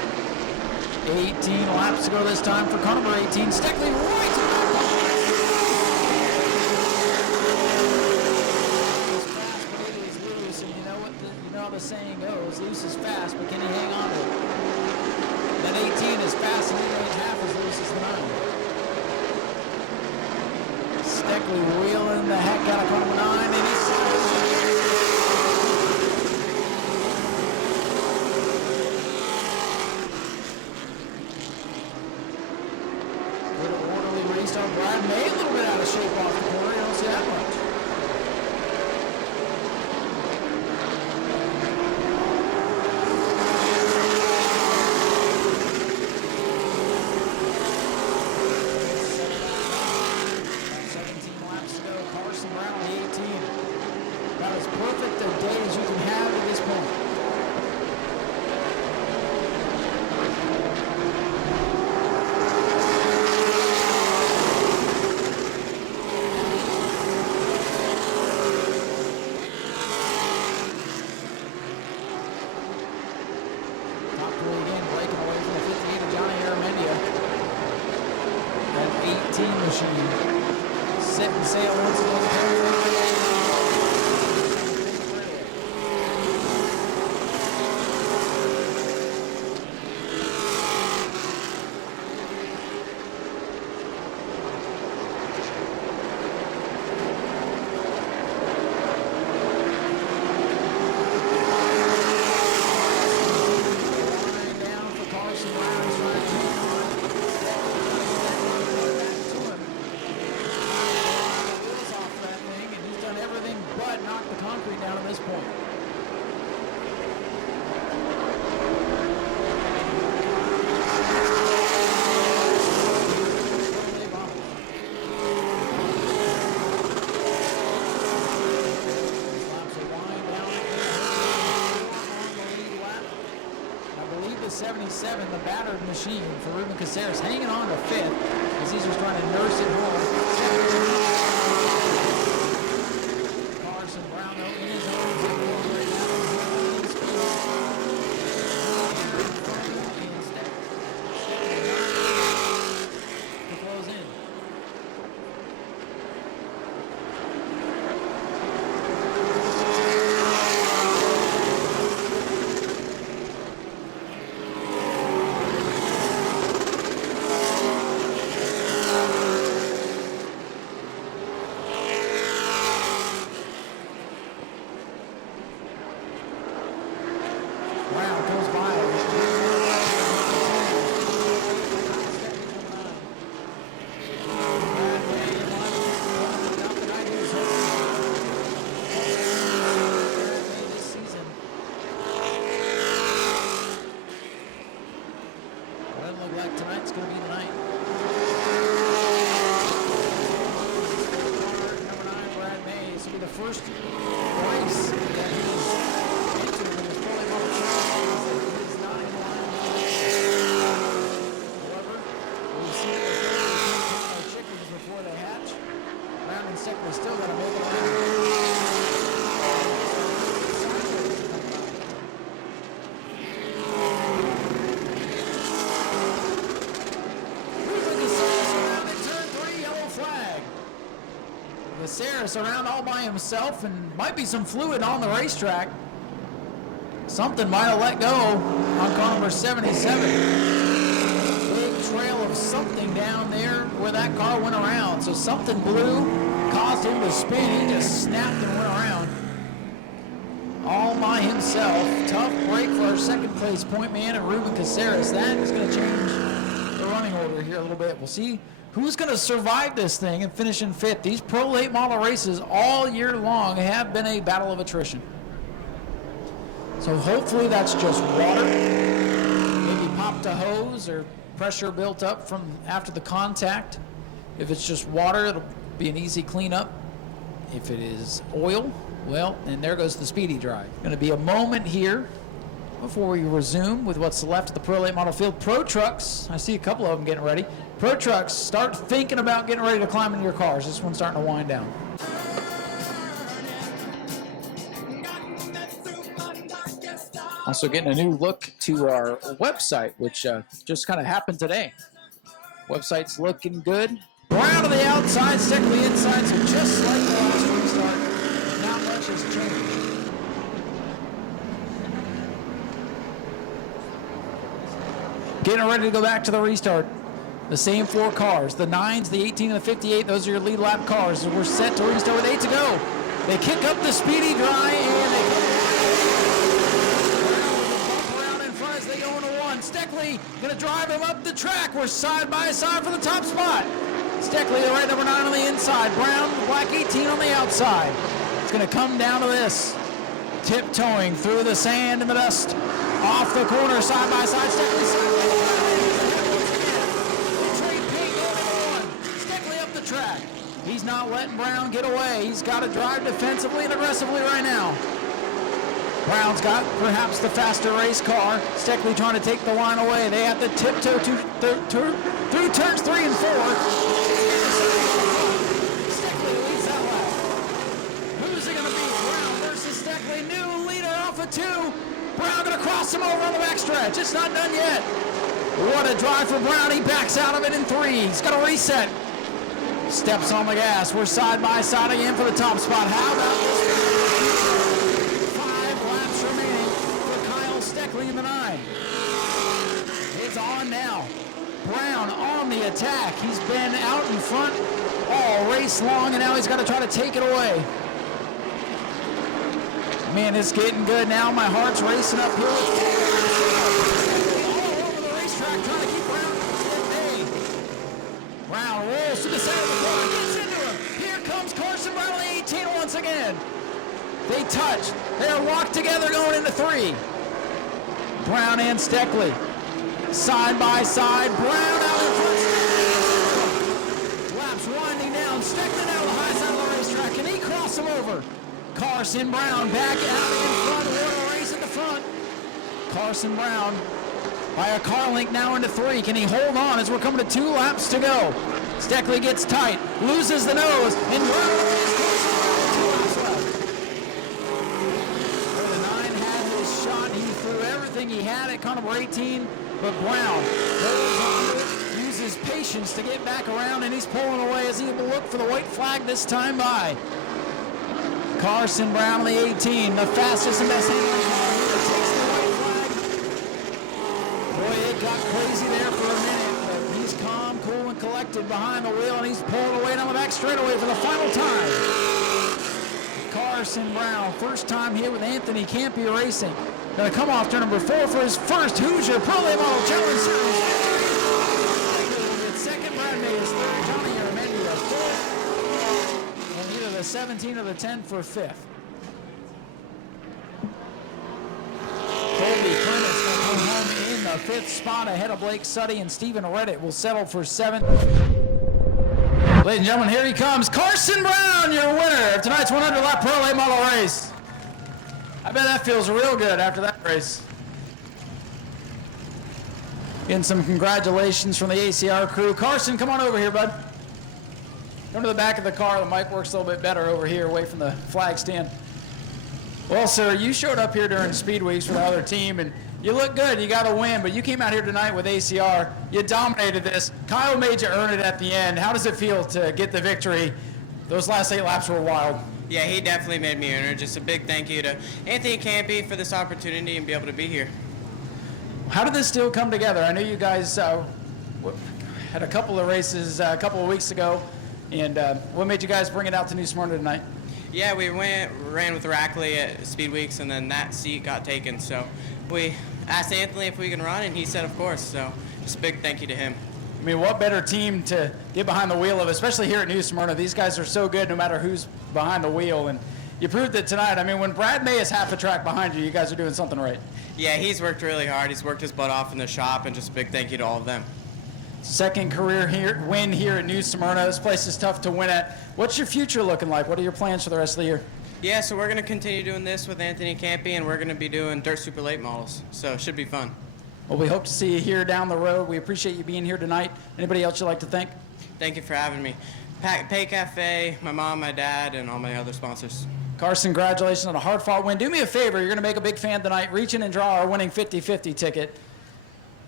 18 laps to go this time for car number 18. Steckley right to the the saying goes, goes. Loose is fast, but can he hang on to it? That 18 is fast and it ain't half as loose as the 9. Steckley wheeling the heck out of car number 9, and he's restart. Brad May a little bit out of shape off the corner. You don't see that much. Laps to go. Carson Brown, the 18. About as perfect a day as you can have at this point. Machine. Set and sail once again. Down for Carson Brown. Knock the concrete down at this point. I believe the 77, the battered machine for Ruben Caceres, hanging on to 5th as he's just trying to nurse it home. Brown in his arms right now. To close in. Brown goes by. This season. Doesn't look like tonight's going to be the night. Number 9, Brad May. This will be the first race that he's entered in his fully model truck. He's not in line. However, we've seen the chickens before they hatch. Brown and Steckley still got to make it around. Caceres around all by himself, and might be some fluid on the racetrack. Something might have let go on car number 77. Big trail of something down there where that car went around. So something blew, caused him to spin. He just snapped and went around all by himself. Tough break for our second place point man and Ruben Caceres. That is going to change the running order here a little bit. We'll see who's going to survive this thing and finish in 5th. These Pro Late Model races all year long have been a battle of attrition. So hopefully that's just water. Maybe popped a hose or pressure built up from after the contact. If it's just water, it'll be an easy cleanup. If it is oil, well, and there goes the speedy drive. Going to be a moment here before we resume with what's left of the Pro Late Model field. Pro Trucks, I see a couple of them getting ready. Pro Trucks, start thinking about getting ready to climb into your cars. This one's starting to wind down. Also getting a new look to our website, which just kind of happened today. Website's looking good. Brown to the outside, Steckley inside, so just like the last restart, not much has changed. getting ready to go back to the restart. The same 4 cars, the 9s, the 18, and the 58. Those are your lead lap cars. We're set to restart with 8 to go. They kick up the speedy dry, and they bump around in front as they go into 1. Steckley gonna drive him up the track. We're side by side for the top spot. Steckley, the red number 9 on the inside. Brown, the black 18 on the outside. It's gonna come down to this. Tiptoeing through the sand and the dust. Off the corner, side by side. Steckley side by side. Track. He's not letting Brown get away. He's got to drive defensively and aggressively right now. Brown's got perhaps the faster race car. Steckley trying to take the line away. They have to tiptoe through turns 3 and 4. Steckley leads that lap. Who's it going to be? Brown versus Steckley. New leader off of 2. Brown going to cross him over on the backstretch. It's not done yet. What a drive for Brown. He backs out of it in 3. He's got to reset. Steps on the gas. We're side by side again for the top spot. How about this? 5 laps remaining for Kyle Steckley in the 9. It's on now. Brown on the attack. He's been out in front all race long, and now he's got to try to take it away. Man, it's getting good now. My heart's racing up here. All over the racetrack trying to keep Brown at bay. Brown rolls to the center of the corner, gets into him. Here comes Carson Brown on the 18 once again. They touch. They're locked together going into 3. Brown and Steckley. Side by side. Brown out in front. Laps winding down. Steckley down the high side of the racetrack. Can he cross him over? Carson Brown back out in front. What a race at the front. Carson Brown by a car length now into 3. Can he hold on as we're coming to 2 laps to go? Steckley gets tight, loses the nose, and Brown is 2 laps left. Where the 9 had his shot, he threw everything he had at car number 18, but Brown holds on to it, uses patience to get back around, and he's pulling away as he will look for the white flag this time by. Carson Brown on the 18, the fastest and best handling car here, takes the white flag. Boy, it got crazy there for a minute, but he's calm, cool, and collected behind the wheel, and he's pulling away down the back straightaway for the final time. Carson Brown, first time here with Anthony Campy Racing. Going to come off turn number 4 for his first Hoosier Pro Late Model Challenge Series. Second, Brad May is 3rd, Johnny Aramendi is 4th, and either the 17 or the 10 for 5th. Colby Prentice will come home in the 5th spot ahead of Blake Suddy, and Stephen Redditt will settle for 7th. Ladies and gentlemen, here he comes, Carson Brown, your winner of tonight's 100-lap Pro Late Model race. I bet that feels real good after that race. Getting some congratulations from the ACR crew. Carson, come on over here, bud. Come to the back of the car. The mic works a little bit better over here, away from the flag stand. Well, sir, you showed up here during Speed Weeks for the other team, and you look good. You got a win, but you came out here tonight with ACR. You dominated this. Kyle made you earn it at the end. How does it feel to get the victory? Those last 8 laps were wild. Yeah, he definitely made me earn it. Just a big thank you to Anthony Campy for this opportunity and be able to be here. How did this deal come together? I know you guys had a couple of races a couple of weeks ago, and what made you guys bring it out to New Smyrna tonight? Yeah, we ran with Rackley at Speed Weeks, and then that seat got taken. So we asked Anthony if we can run, and he said of course. So just a big thank you to him. I mean, what better team to get behind the wheel of, especially here at New Smyrna. These guys are so good no matter who's behind the wheel, and you proved it tonight. I mean, when Brad May is half a track behind you, you guys are doing something right. Yeah, he's worked really hard. He's worked his butt off in the shop, and just a big thank you to all of them. Second career win here at New Smyrna. This place is tough to win at. What's your future looking like? What are your plans for the rest of the year? Yeah, so we're going to continue doing this with Anthony Campy, and we're going to be doing Dirt Super Late models. So it should be fun. Well, we hope to see you here down the road. We appreciate you being here tonight. Anybody else you'd like to thank? Thank you for having me. Pay Cafe, my mom, my dad, and all my other sponsors. Carson, congratulations on a hard-fought win. Do me a favor. You're going to make a big fan tonight. Reach in and draw our winning 50-50 ticket.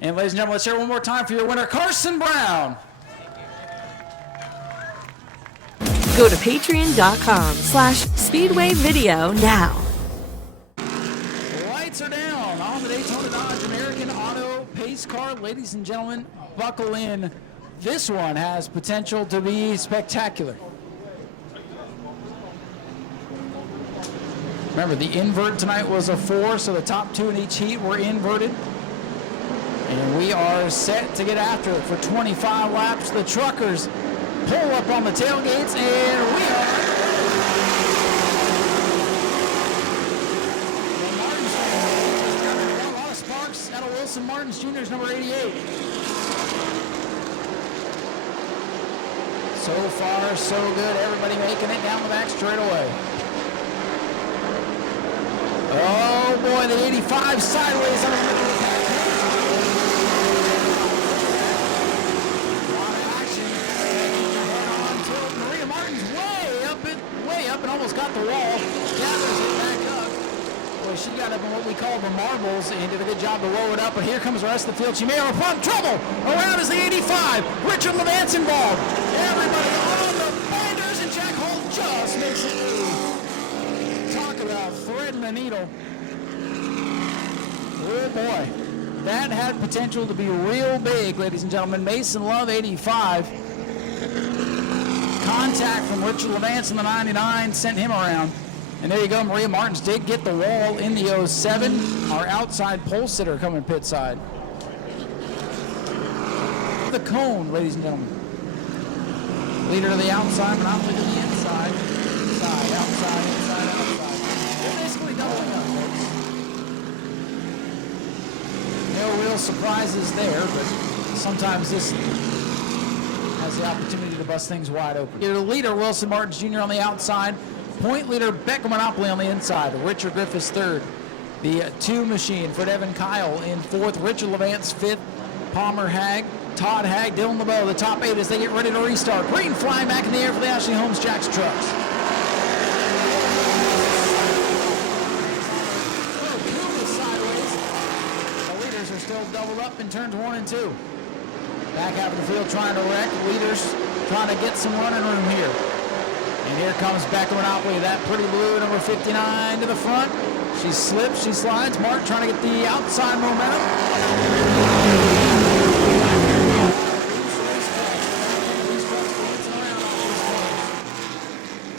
And ladies and gentlemen, let's hear it one more time for your winner, Carson Brown. Go to patreon.com/Speedway Video now. Lights are down. on the Daytona Dodge American Auto Pace Car. Ladies and gentlemen, buckle in. This one has potential to be spectacular. Remember, the invert tonight was a 4, so the top 2 in each heat were inverted. And we are set to get after it for 25 laps. The truckers pull up on the tailgates, and we are... A lot of sparks out of Wilson Martins Jr.'s number 88. So far, so good. Everybody making it down the back straightaway. Oh boy, the 85 sideways on the middle of the pack. A lot of action. On tilt. Maria Martin's way up and almost got the wall. Gathers it back up. Boy, she got up in what we call the marbles and did a good job to roll it up. But here comes the rest of the field. She may have a front trouble. Around is the 85. Richard Levant's involved. Everybody on the fenders, and Jack Holt just makes it through. Talk about threading the needle. Oh boy, that had potential to be real big, ladies and gentlemen. Mason Love, 85. Contact from Richard Levance in the 99 sent him around. And there you go, Maria Martins did get the wall in the 07. Our outside pole sitter coming pit side. The cone, ladies and gentlemen. Leader to the outside, but not leader to the inside. Inside, outside, inside, outside. They're basically doubling up, folks. No real surprises there, but sometimes this has the opportunity to bust things wide open. Your leader, Wilson Martins Jr. on the outside. Point leader, Becca Monopoly on the inside. Richard Griffiths third. The 2 machine for Devin Kyle in 4th. Richard Levance 5th. Palmer Hag. Todd Hag, Dylan LeBeau, the top 8 as they get ready to restart. Green flying back in the air for the Ashley Holmes Jacks trucks. The leaders are still doubled up in turns 1 and 2. Back out of the field trying to wreck. Leaders trying to get some running room here. And here comes Becca Monopoly, that pretty blue, number 59 to the front. She slips, she slides. Mark trying to get the outside momentum.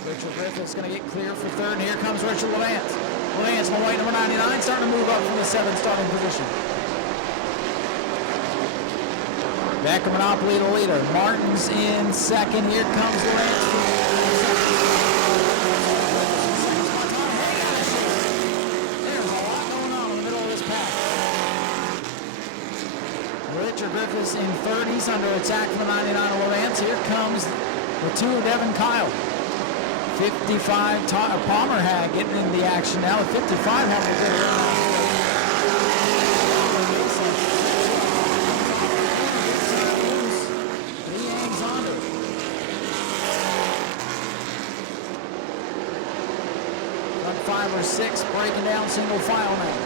Richard Griffith's going to get clear for 3rd, and here comes Richard Levance. Levance, in the white, number 99, starting to move up from the 7th starting position. Becca Monopoly, the leader. Martin's in 2nd. Here comes Levance. Richard Griffiths in 3rd. He's under attack from the 99 of Levance. Here comes the 2 of Devin Kyle. 55 Palmer Hag getting into the action now. The 55 having a good run. He hangs on to it. Front 5 or 6 breaking down single file now.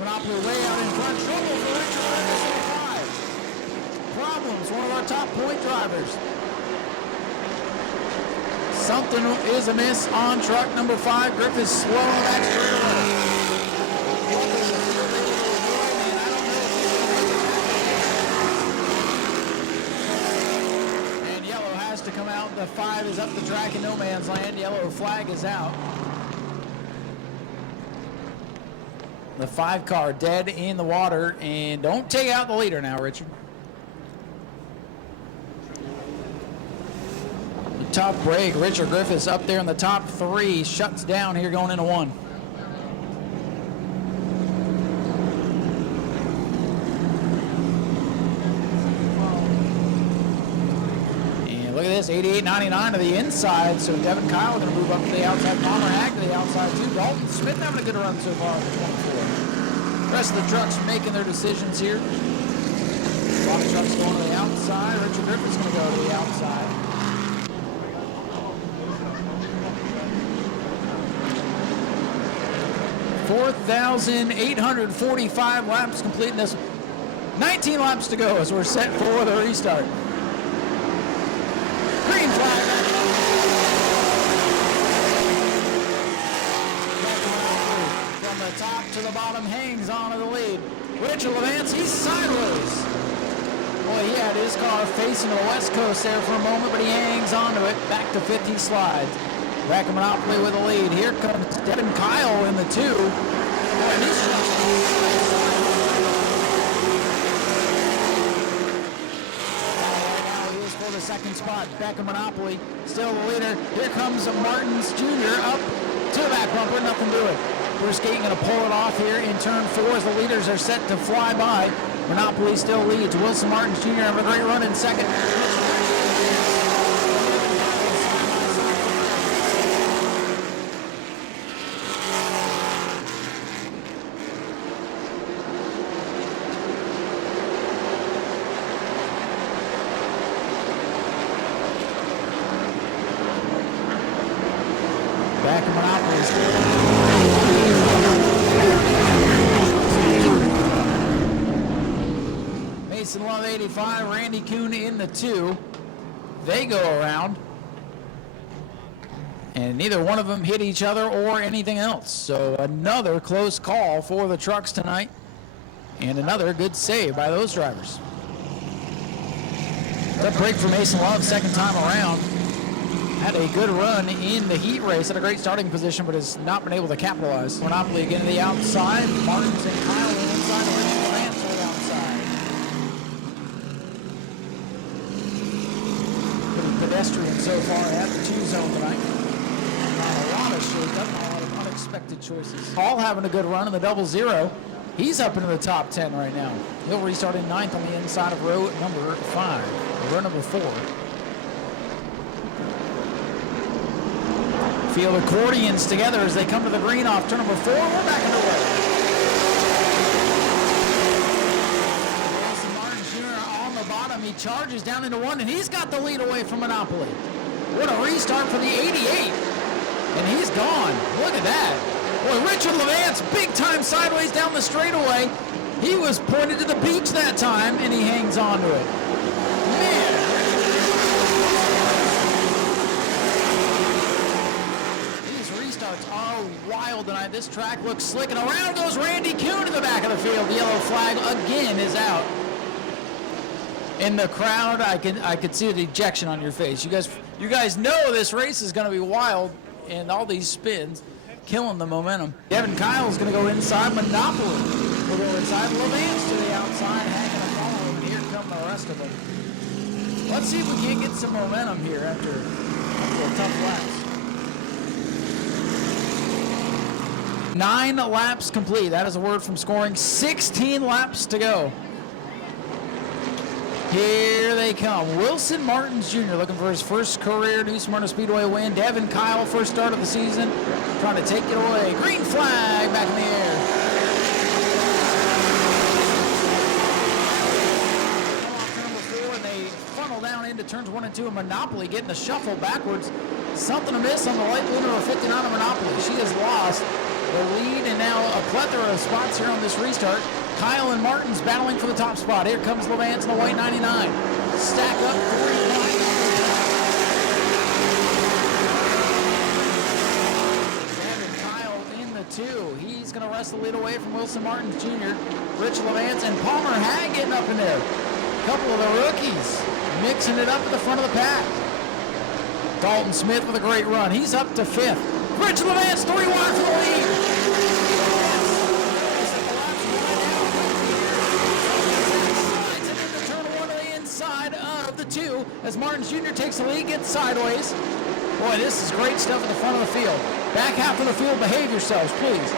Monopoly way out in front. Trouble for Richard Griffiths in 5. Problems, one of our top point drivers. Something is amiss on truck number 5. Griffiths slow on that straightaway. And yellow has to come out. The 5 is up the track in no man's land. Yellow flag is out. The 5 car dead in the water, and don't take out the leader now, Richard. The top break, Richard Griffiths up there in the top 3, shuts down here going into 1. And look at this, 88.99 to the inside, so Devin Kyle going to move up to the outside. Palmer Hag to the outside too. Dalton Smith having a good run so far for 24. The rest of the trucks making their decisions here. A lot of trucks going to the outside. Richard Griffith's going to go to the outside. $4,845 laps complete in this 19 laps to go as we're set for the restart. Green flag. From the top to the bottom, hangs on to the lead. Richard Levance, he's sideways. Boy, he had his car facing the west coast there for a moment, but he hangs onto it. Back to 50 slides. Back of Monopoly with the lead. Here comes Devin Kyle in the 2. Boy, and he's for the second spot. Back of Monopoly, still the leader. Here comes Martins Jr. up to the back bumper, nothing to it. Bruce Gayton going to pull it off here in turn 4 as the leaders are set to fly by. Monopoly still leads. Wilson Martins Jr. have a great run in second. Back in Monopoly still. Mason Love 85, Randy Kuhn in the 2. They go around, and neither one of them hit each other or anything else. So another close call for the trucks tonight, and another good save by those drivers. That break for Mason Love, second time around. Had a good run in the heat race, had a great starting position, but has not been able to capitalize. Monopoly again to the outside. Martins and Kyle inside. Richard Levance to the outside. Pretty pedestrian so far at the 2 zone tonight. Not a lot of shake-up, not a lot of unexpected choices. Paul having a good run in the 00. He's up into the top 10 right now. He'll restart in 9th on the inside of row number 5, row number 4. Field accordions together as they come to the green off turn number 4. We're back underway. Wilson Martin Jr. on the bottom. He charges down into 1, and he's got the lead away from Monopoly. What a restart for the 88. And he's gone. Look at that. Boy, Richard Levance, big time sideways down the straightaway. He was pointed to the beach that time, and he hangs on to it. Man. Are wild tonight. This track looks slick, and around goes Randy Kuhn to the back of the field. The yellow flag again is out. In the crowd, I could see the dejection on your face. You guys know this race is going to be wild, and all these spins killing the momentum. Devin Kyle is going to go inside. Monopoly will go inside. Levance to the outside, hanging a follow, and here come the rest of them. Let's see if we can't get some momentum here after a tough laps. 9 laps complete. That is a word from scoring. 16 laps to go. Here they come. Wilson Martins Jr. looking for his first career New Smyrna Speedway win. Devin Kyle, first start of the season, trying to take it away. Green flag back in the air. Come off turn number 4, and they funnel down into turns 1 and 2. And Monopoly getting the shuffle backwards. Something amiss on the light leader of 59 of Monopoly. She has lost the lead, and now a plethora of spots here on this restart. Kyle and Martins battling for the top spot. Here comes Levance in the white 99. Stack up 3 points. Devin Kyle in the 2. He's going to wrest the lead away from Wilson Martins Jr. Rich Levance and Palmer Hag getting up in there. A couple of the rookies mixing it up at the front of the pack. Dalton Smith with a great run. He's up to 5th. Rich Levance, 3 wide for the lead. Turn 1 to the inside of the 2 as Martins Jr. takes the lead, gets sideways. Boy, this is great stuff at the front of the field. Back half of the field, behave yourselves, please.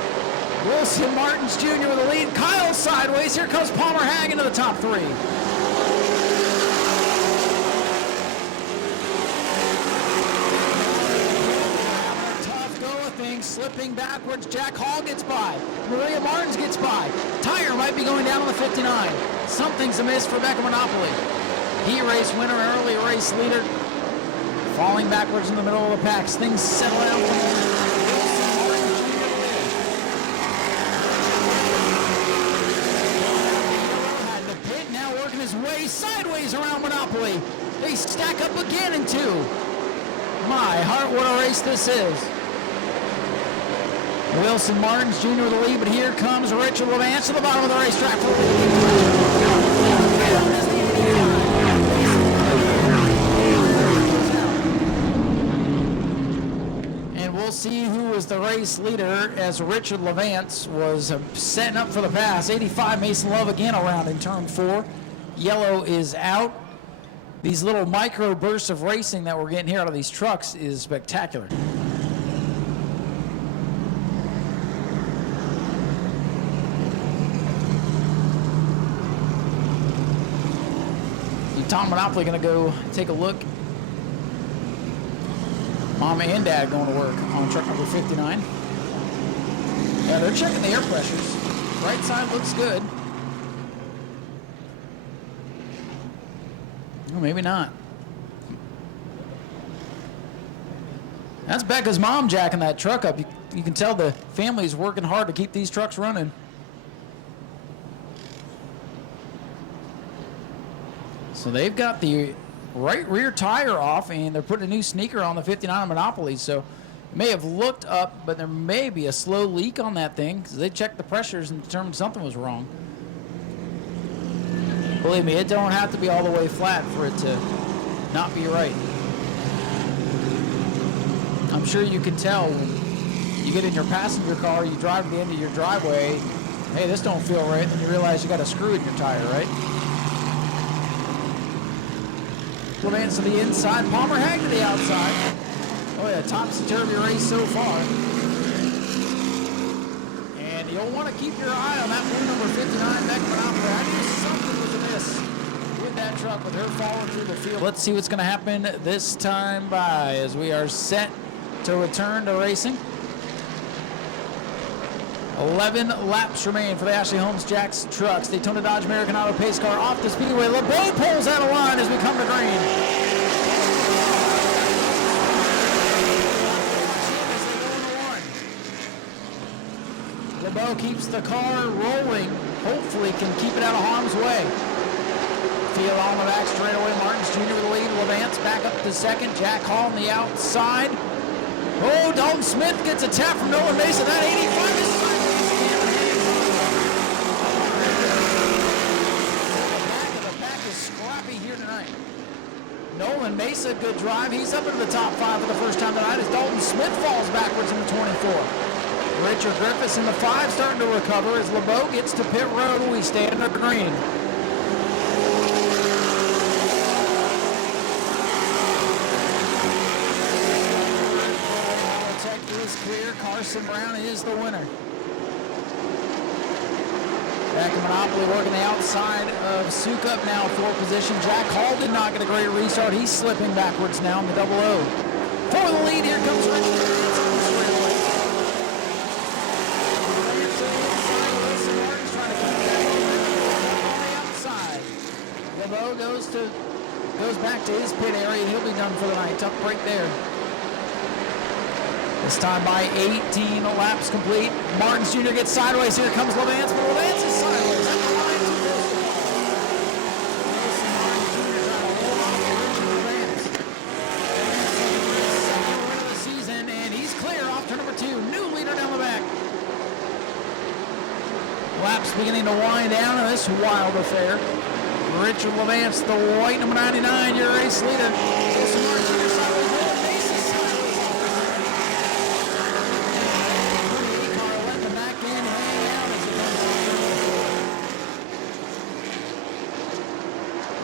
Wilson Martins Jr. with the lead. Kyle sideways. Here comes Palmer Hag into the top 3. Slipping backwards, Jack Hall gets by. Maria Martins gets by. Tire might be going down on the 59. Something's amiss for Becca Monopoly. Heat race winner, early race leader. Falling backwards in the middle of the packs. Things settle out. Had to Speedway, sideways around Monopoly. They stack up again in 2. My heart, what a race this is. Wilson Martins Jr. with the lead, but here comes Richard Levance to the bottom of the racetrack for the lead. We'll see who was the race leader as Richard Levance was setting up for the pass. 85 Mason Love again around in turn 4. Yellow is out. These little micro bursts of racing that we're getting here out of these trucks is spectacular. Tom Monopoly going to go take a look. Mom and Dad going to work on truck number 59. Yeah, they're checking the air pressures. Right side looks good. Oh, maybe not. That's Becca's mom jacking that truck up. You can tell the family's working hard to keep these trucks running. So they've got the right rear tire off, and they're putting a new sneaker on the 59 Monopoly. So it may have looked up, but there may be a slow leak on that thing because they checked the pressures and determined something was wrong. Believe me, it don't have to be all the way flat for it to not be right. I'm sure you can tell when you get in your passenger car, you drive to the end of your driveway, hey, this don't feel right, then you realize you got a screw in your tire, right? Levance to the inside, Palmer Hag to the outside. Oh yeah, topsy-turvy race so far. And you'll want to keep your eye on that blue number 59 Beck Monopoly. I knew something was amiss with that truck with her falling through the field. Let's see what's going to happen this time by as we are set to return to racing. 11 laps remain for the Ashley Holmes Jacks trucks. Daytona Dodge American Auto pace car off the speedway. LeBrecque pulls out of line as we come to green. LeBrecque keeps the car rolling. Hopefully can keep it out of harm's way. Field on the back straightaway. Martins Jr. with the lead. Levance back up to second. Jack Hall on the outside. Oh, Dalton Smith gets a tap from Nolan Mason. That 85 is Nolan Mesa, good drive. He's up into the top 5 for the first time tonight as Dalton Smith falls backwards in the 24. Richard Griffiths in the 5 starting to recover as LeBeau gets to pit road. We stand under green. Tech is clear. Carson Brown is the winner. Back in Monopoly working the outside of Sukup now for position. Jack Hall did not get a great restart. He's slipping backwards now in the 00. For the lead, here comes Richard. LeBeau goes back to his pit area. He'll be done for the night. Tough break there. This time by 18 laps complete. Martins Jr. gets sideways. Here comes Levance, but Levance is sideways. At the line to this. Martins Jr. trying to hold off Richard Levance. Second win of the season, and he's clear off turn number 2. New leader down the back. Laps beginning to wind down in this wild affair. Richard Levance, the white number 99, your race leader. Wilson Martins Jr. sideways.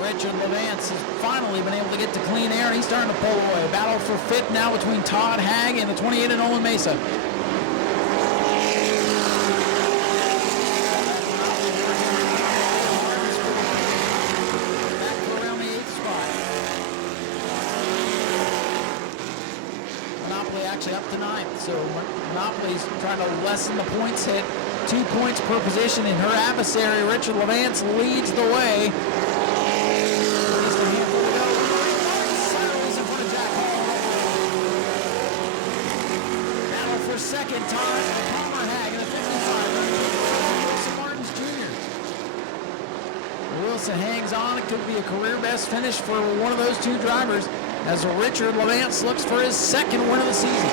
Richard Levance has finally been able to get to clean air, and he's starting to pull away. Battle for 5th now between Todd Hag and the 28 and Nolan Mesa. Back for around the 8th spot. Monopoly actually up to 9th, so Monopoly's trying to lessen the points hit. 2 points per position, and her adversary, Richard Levance, leads the way. Second time, Palmer Hag in the 55. Wilson Martins Jr. Mason hangs on. It could be a career best finish for one of those two drivers as Richard Levance looks for his second win of the season.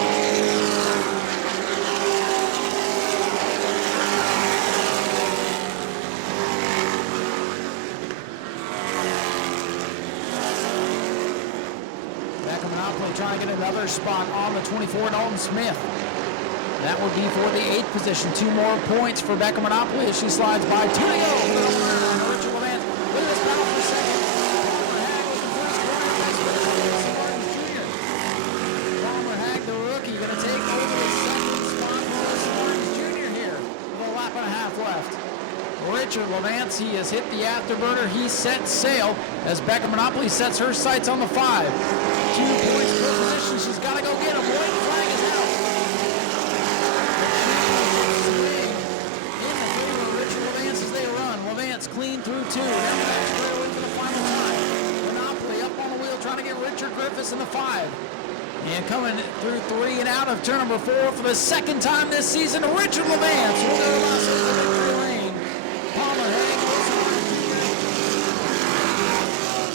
Trying to get another spot on the 24, Dalton Smith. That would be for the 8th position. 2 more points for Becca Monopoly as she slides by 2 to go. Richard Levant with this battle for second. Palmer Hag, the rookie, going to take over the second spot for Martins Jr. here with a lap and a half left. Richard Levance, he has hit the afterburner. He sets sail as Becca Monopoly sets her sights on the 5. 2 points per position. She's got to go get him. White flag is out. In the favor of Richard Levance as they run. Levance clean through 2. Down the back straightaway for the final time. Monopoly up on the wheel trying to get Richard Griffiths in the 5. And coming through 3 and out of turn number 4 for the second time this season, Richard Levance will go last over the victory lane. Palmer Haig,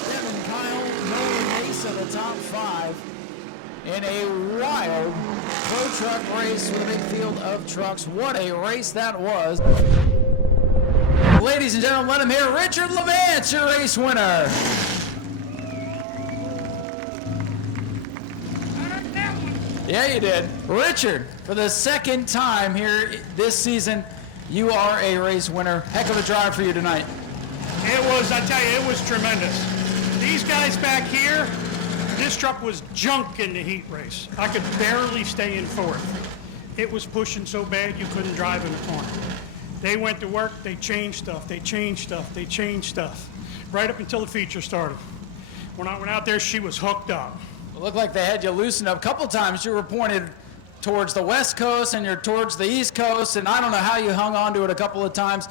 Devin Kyle, Nolan Mesa, the top 5 in a wild pro truck race with a big field of trucks. What a race that was. Ladies and gentlemen, let him hear Richard Levance, your race winner. Yeah, you did. Richard, for the second time here this season, you are a race winner. Heck of a drive for you tonight. It was, I tell you, it was tremendous. These guys back here, this truck was junk in the heat race. I could barely stay in 4th. It was pushing so bad you couldn't drive in the corner. They went to work, they changed stuff, they changed stuff, they changed stuff, right up until the feature started. When I went out there, she was hooked up. It looked like they had you loosened up. A couple times you were pointed towards the West Coast and you're towards the East Coast, and I don't know how you hung on to it a couple of times.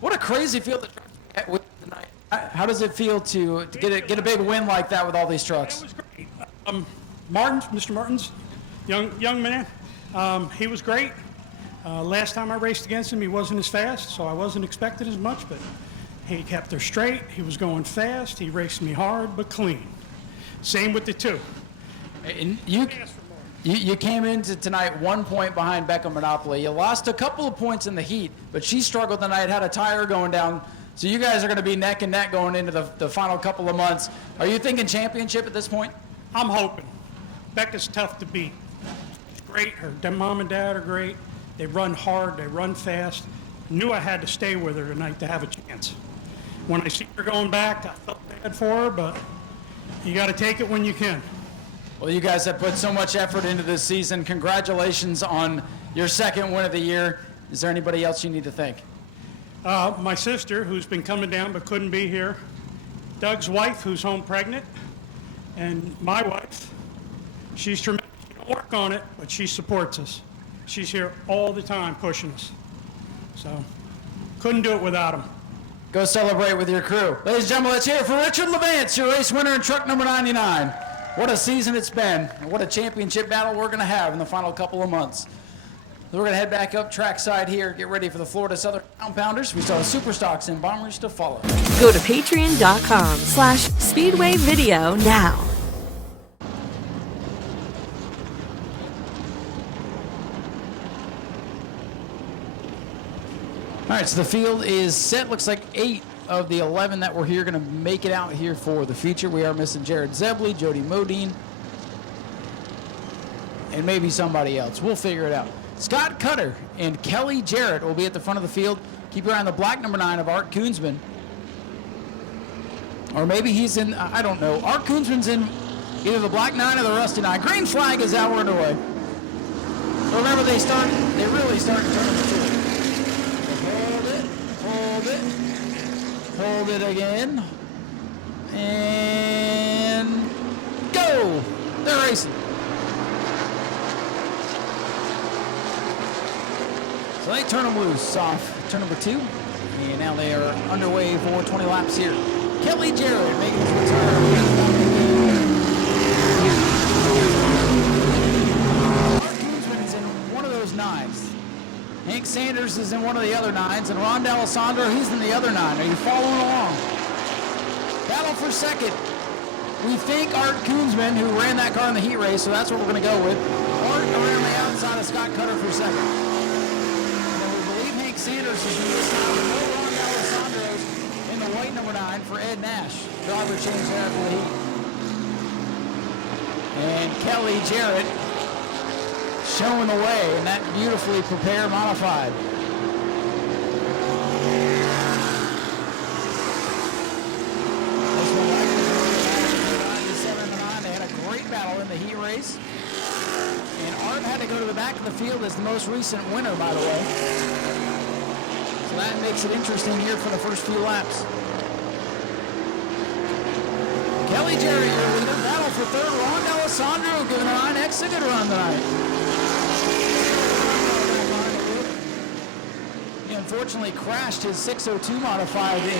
What a crazy field to drive with tonight. How does it feel to get a big win like that with all these trucks? It was great. Mr. Martins, young man, he was great. Last time I raced against him, he wasn't as fast, so I wasn't expecting as much, but he kept her straight. He was going fast. He raced me hard but clean. Same with the 2. And you came into tonight 1 point behind Becca Monopoly. You lost a couple of points in the heat, but she struggled tonight, had a tire going down. So you guys are going to be neck and neck going into the final couple of months. Are you thinking championship at this point? I'm hoping. Becca's tough to beat. She's great. Her mom and dad are great. They run hard. They run fast. Knew I had to stay with her tonight to have a chance. When I see her going back, I felt bad for her, but you got to take it when you can. Well, you guys have put so much effort into this season. Congratulations on your second win of the year. Is there anybody else you need to thank? My sister, who's been coming down but couldn't be here. Doug's wife, who's home pregnant. And my wife. She's tremendous. She don't work on it, but she supports us. She's here all the time pushing us. So, couldn't do it without them. Go celebrate with your crew. Ladies and gentlemen, let's hear it for Richard Levance, your race winner in truck number 99. What a season it's been, and what a championship battle we're going to have in the final couple of months. We're going to head back up trackside here, get ready for the Florida Southern Compounders. We still have Super Stocks and Bombers to follow. Go to patreon.com/Speedway Video now. All right, so the field is set. Looks like 8 of the 11 that were here going to make it out here for the feature. We are missing Jared Zebley, Jody Modine, and maybe somebody else. We'll figure it out. Scott Cutter and Kelly Jarrett will be at the front of the field. Keep your eye on the black number 9 of Art Koonsman. Or maybe he's in, I don't know. Art Koonsman's in either the black 9 or the rusty 9. Green flag is out and away. So remember, they really start in turn number 2. Hold it again, and go! They're racing. So they turn them loose off turn number 2, and now they are underway for 20 laps here. Kelly Jarrett making his return. Mark Koonsman is in one of those 9s. Hank Sanders is in one of the other 9s, and Ron D'Alessandro, he's in the other 9. Are you following along? battle for second. We think Art Koonsman, who ran that car in the heat race, so that's what we're going to go with. Art around the outside of Scott Cutter for second. And we believe Hank Sanders is in this time. No Ron Alessandro's in the white number 9 for Ed Nash. Driver change there for the heat. And Kelly Jarrett showing the way in that beautifully prepared modified. This one right there, 97 and 9. They had a great battle in the heat race. And Art had to go to the back of the field as the most recent winner, by the way. So that makes it interesting here for the first few laps. Kelly Jarrett, your leader, battle for third. Ron Alessandro giving a 9X a good run tonight. He unfortunately crashed his 602 modified in a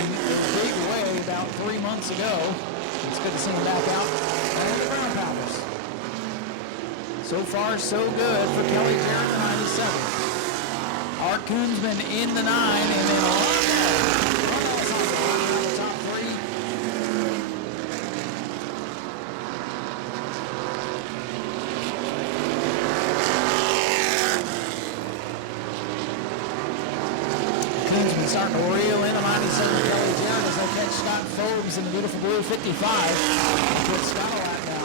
big way about 3 months ago. It's good to see him back out. And the ground pounders. So far, so good for Kelly Jarrett, the 97. Art Koonsman in the 9, and then Ron Alessandro in the top 3. Koonsman starting to reel in the 97 Kelly Jarrett as they catch Scott Phobes in the beautiful blue 55. With Scott a lap now.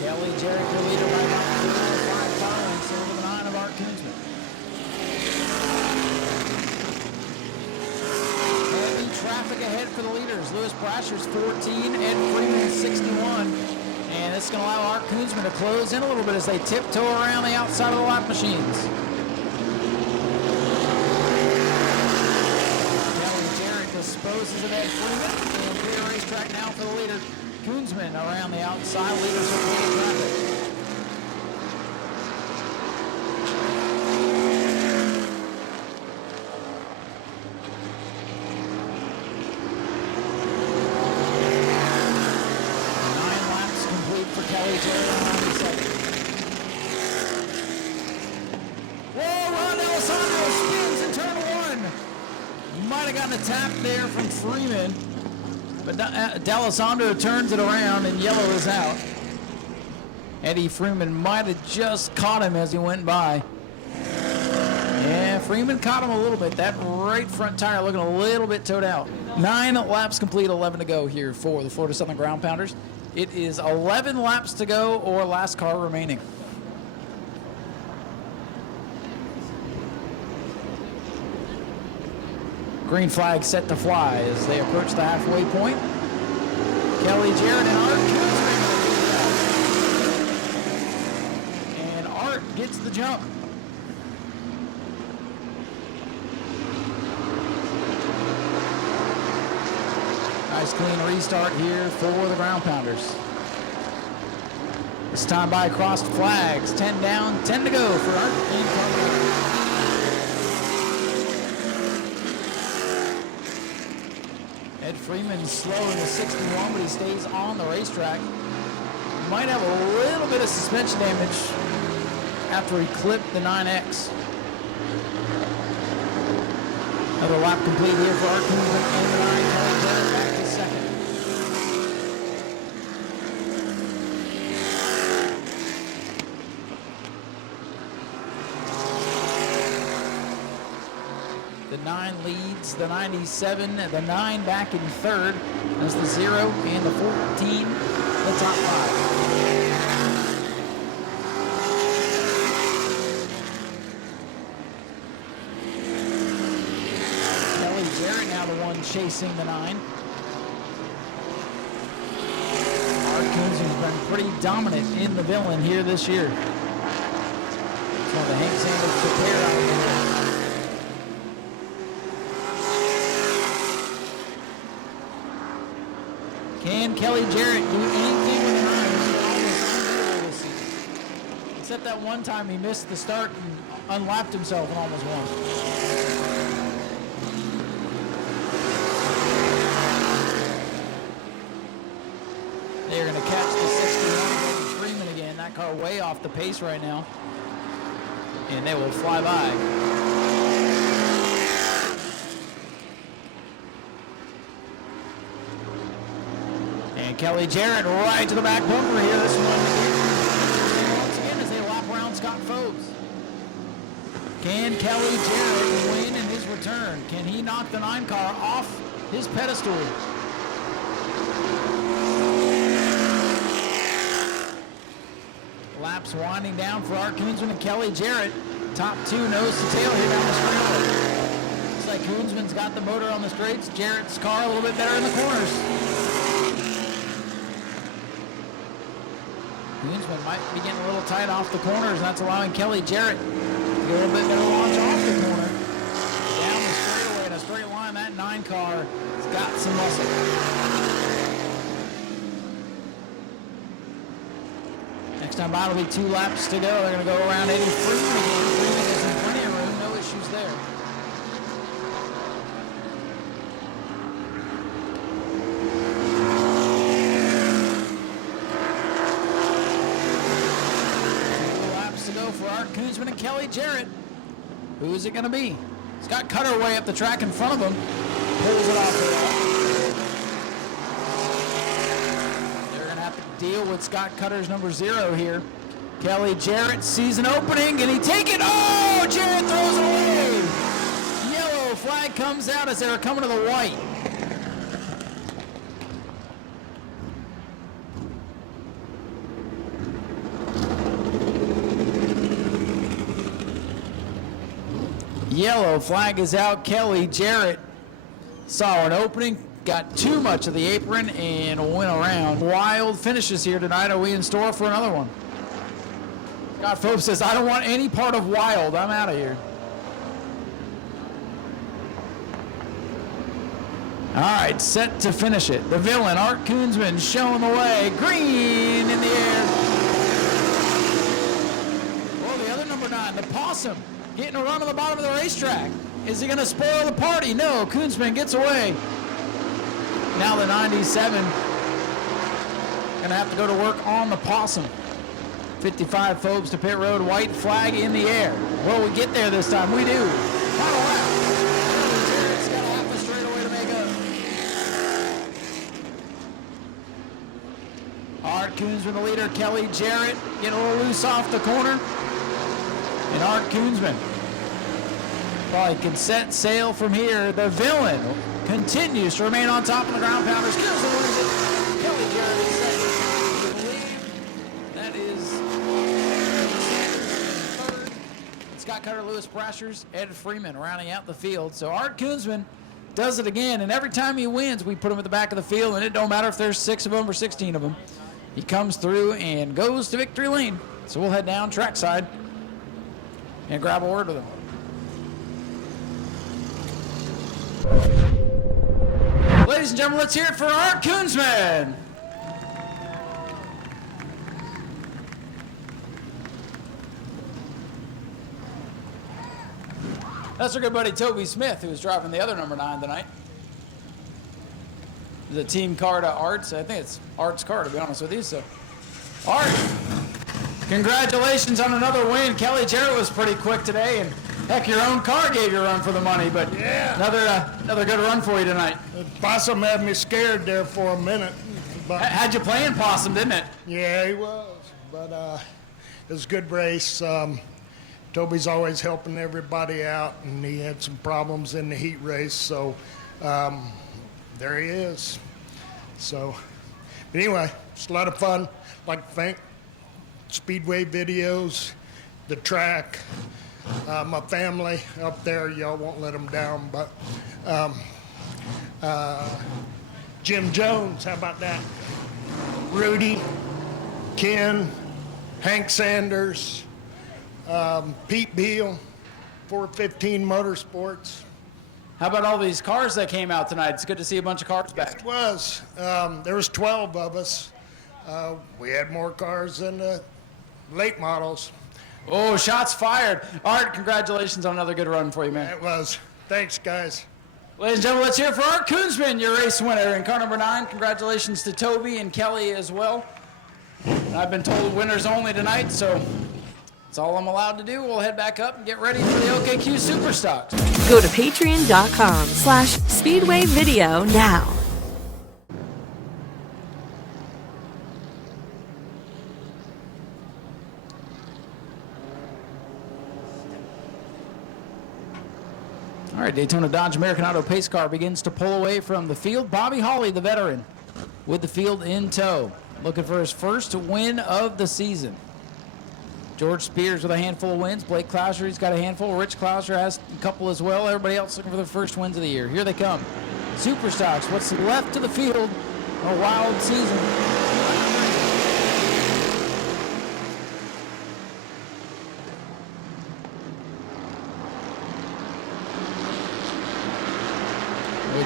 Kelly Jarrett, your leader by about 5 following, so over the 9 of Art Koonsman. Heavy traffic ahead for the leaders. Lewis Brasher's 14, Ed Freeman 61. And this is going to allow Art Koonsman to close in a little bit as they tiptoe around the outside of the lap machines. Kelly Jarrett disposes of Ed Freeman. And clear racetrack now for the leader. Koonsman around the outside, leaders of the traffic. Kelly Jarrett on 97. Whoa, Ron Alessandro spins in turn 1. Might have gotten a tap there from Freeman, but D'Alessandro turns it around and yellow is out. Eddie Freeman might have just caught him as he went by. Yeah, Freeman caught him a little bit. That right front tire looking a little bit towed out. 9 laps complete, 11 to go here for the Florida Southern Ground Pounders. It is 11 laps to go or last car remaining. Green flag set to fly as they approach the halfway point. Kelly Jarrett and Art Koonsman. And Art gets the jump. Nice clean restart here for the Ground Pounders. This time by crossed flags. 10 down, 10 to go for Art and Carter. Ed Freeman's slow in the 61, but he stays on the racetrack. Might have a little bit of suspension damage after he clipped the 9X. Another lap complete here for Art Koonsman and the 9. Kelly Jarrett back to second. The 9 leads the 97, the 9 back in third. That's the 0 and the 14, the top 5. Chasing the 9. Art Koonsman's been pretty dominant in the villain here this year. It's one of the Hank Sanders prepare out here. Can Kelly Jarrett do anything with the 9? He's almost unbeatable this season. Except that one time he missed the start and unlapped himself and almost won. They're going to catch the 61 car way off the pace right now. And they will fly by. And Kelly Jarrett right to the back bumper here. This one once again as they lap around Scott Phobes. Can Kelly Jarrett win in his return? Can he knock the 9 car off his pedestal? Laps winding down for Art Koonsman and Kelly Jarrett. Top 2 nose to tail here down the straightaway. Looks like Koonsman's got the motor on the straights. Jarrett's car a little bit better in the corners. Koonsman might be getting a little tight off the corners, and that's allowing Kelly Jarrett to get a little bit better launch off the corner. Down the straightaway in a straight line, that 9 car has got some muscle. Next time by, it'll be 2 laps to go. They're going to go around Eddie Freeman again. Freeman is in plenty of room, no issues there. For Art Koonsman and Kelly Jarrett. Who is it going to be? Scott Cutter way up the track in front of him. Pulls it off the wall. They're going to have to deal with Scott Cutter's number 0 here. Kelly Jarrett sees an opening and he take it. Oh, Jarrett throws it away. Yellow flag comes out as they're coming to the white. Yellow flag is out. Kelly Jarrett saw an opening, got too much of the apron, and went around. Wild finishes here tonight. Are we in store for another one? Scott Phobes says, I don't want any part of wild. I'm out of here. All right, set to finish it. The villain, Art Koonsman, showing the way. Green in the air. Oh, the other number 9, the Possum, getting a run on the bottom of the racetrack. Is he going to spoil the party? No, Koonsman gets away. Now the 97 going to have to go to work on the Possum. 55 Phobes to pit road, white flag in the air. Will we get there this time? We do. Final lap. Jarrett's got a half a straightaway to make up. Art Koonsman the leader, Kelly Jarrett getting a little loose off the corner. And Art Koonsman probably can set sail from here. The villain continues to remain on top of the ground pounders. Kills and wins it. Kelly Jarrett is second. I believe that is third. Scott Cutter, Lewis Brashers, Ed Freeman rounding out the field. So Art Koonsman does it again, and every time he wins, we put him at the back of the field, and it don't matter if there's 6 of them or 16 of them. He comes through and goes to victory lane. So we'll head down trackside and grab a word with him. Ladies and gentlemen, let's hear it for Art Koonsman. That's our good buddy Toby Smith, who was driving the other number 9 tonight. The team car to Art's. I think it's Art's car, to be honest with you. So, Art, congratulations on another win. Kelly Jarrett was pretty quick today, and heck, your own car gave you a run for the money, but yeah, another good run for you tonight. The Possum had me scared there for a minute. But had you playing Possum, didn't it? Yeah, he was, but it was a good race. Toby's always helping everybody out, and he had some problems in the heat race, so there he is. So, but anyway, it's a lot of fun. I'd like to thank Speedway Videos, the track, my family up there. Y'all won't let them down, but Jim Jones, how about that? Rudy, Ken, Hank Sanders, Pete Beal, 415 Motorsports. How about all these cars that came out tonight? It's good to see a bunch of cars back. It was. There was 12 of us. We had more cars than the late models. Oh, shots fired. Art, congratulations on another good run for you, man. It was. Thanks, guys. Ladies and gentlemen, let's hear it for Art Koonsman, your race winner in car number 9. Congratulations to Toby and Kelly as well. I've been told winners only tonight, so that's all I'm allowed to do. We'll head back up and get ready for the OKQ Superstocks. Go to patreon.com/Speedway Video now. All right, Daytona Dodge American Auto pace car begins to pull away from the field. Bobby Hawley, the veteran, with the field in tow, looking for his first win of the season. George Spears with a handful of wins. Blake Clouser, he's got a handful. Rich Clouser has a couple as well. Everybody else looking for their first wins of the year. Here they come. Superstocks, what's left to the field, a wild season.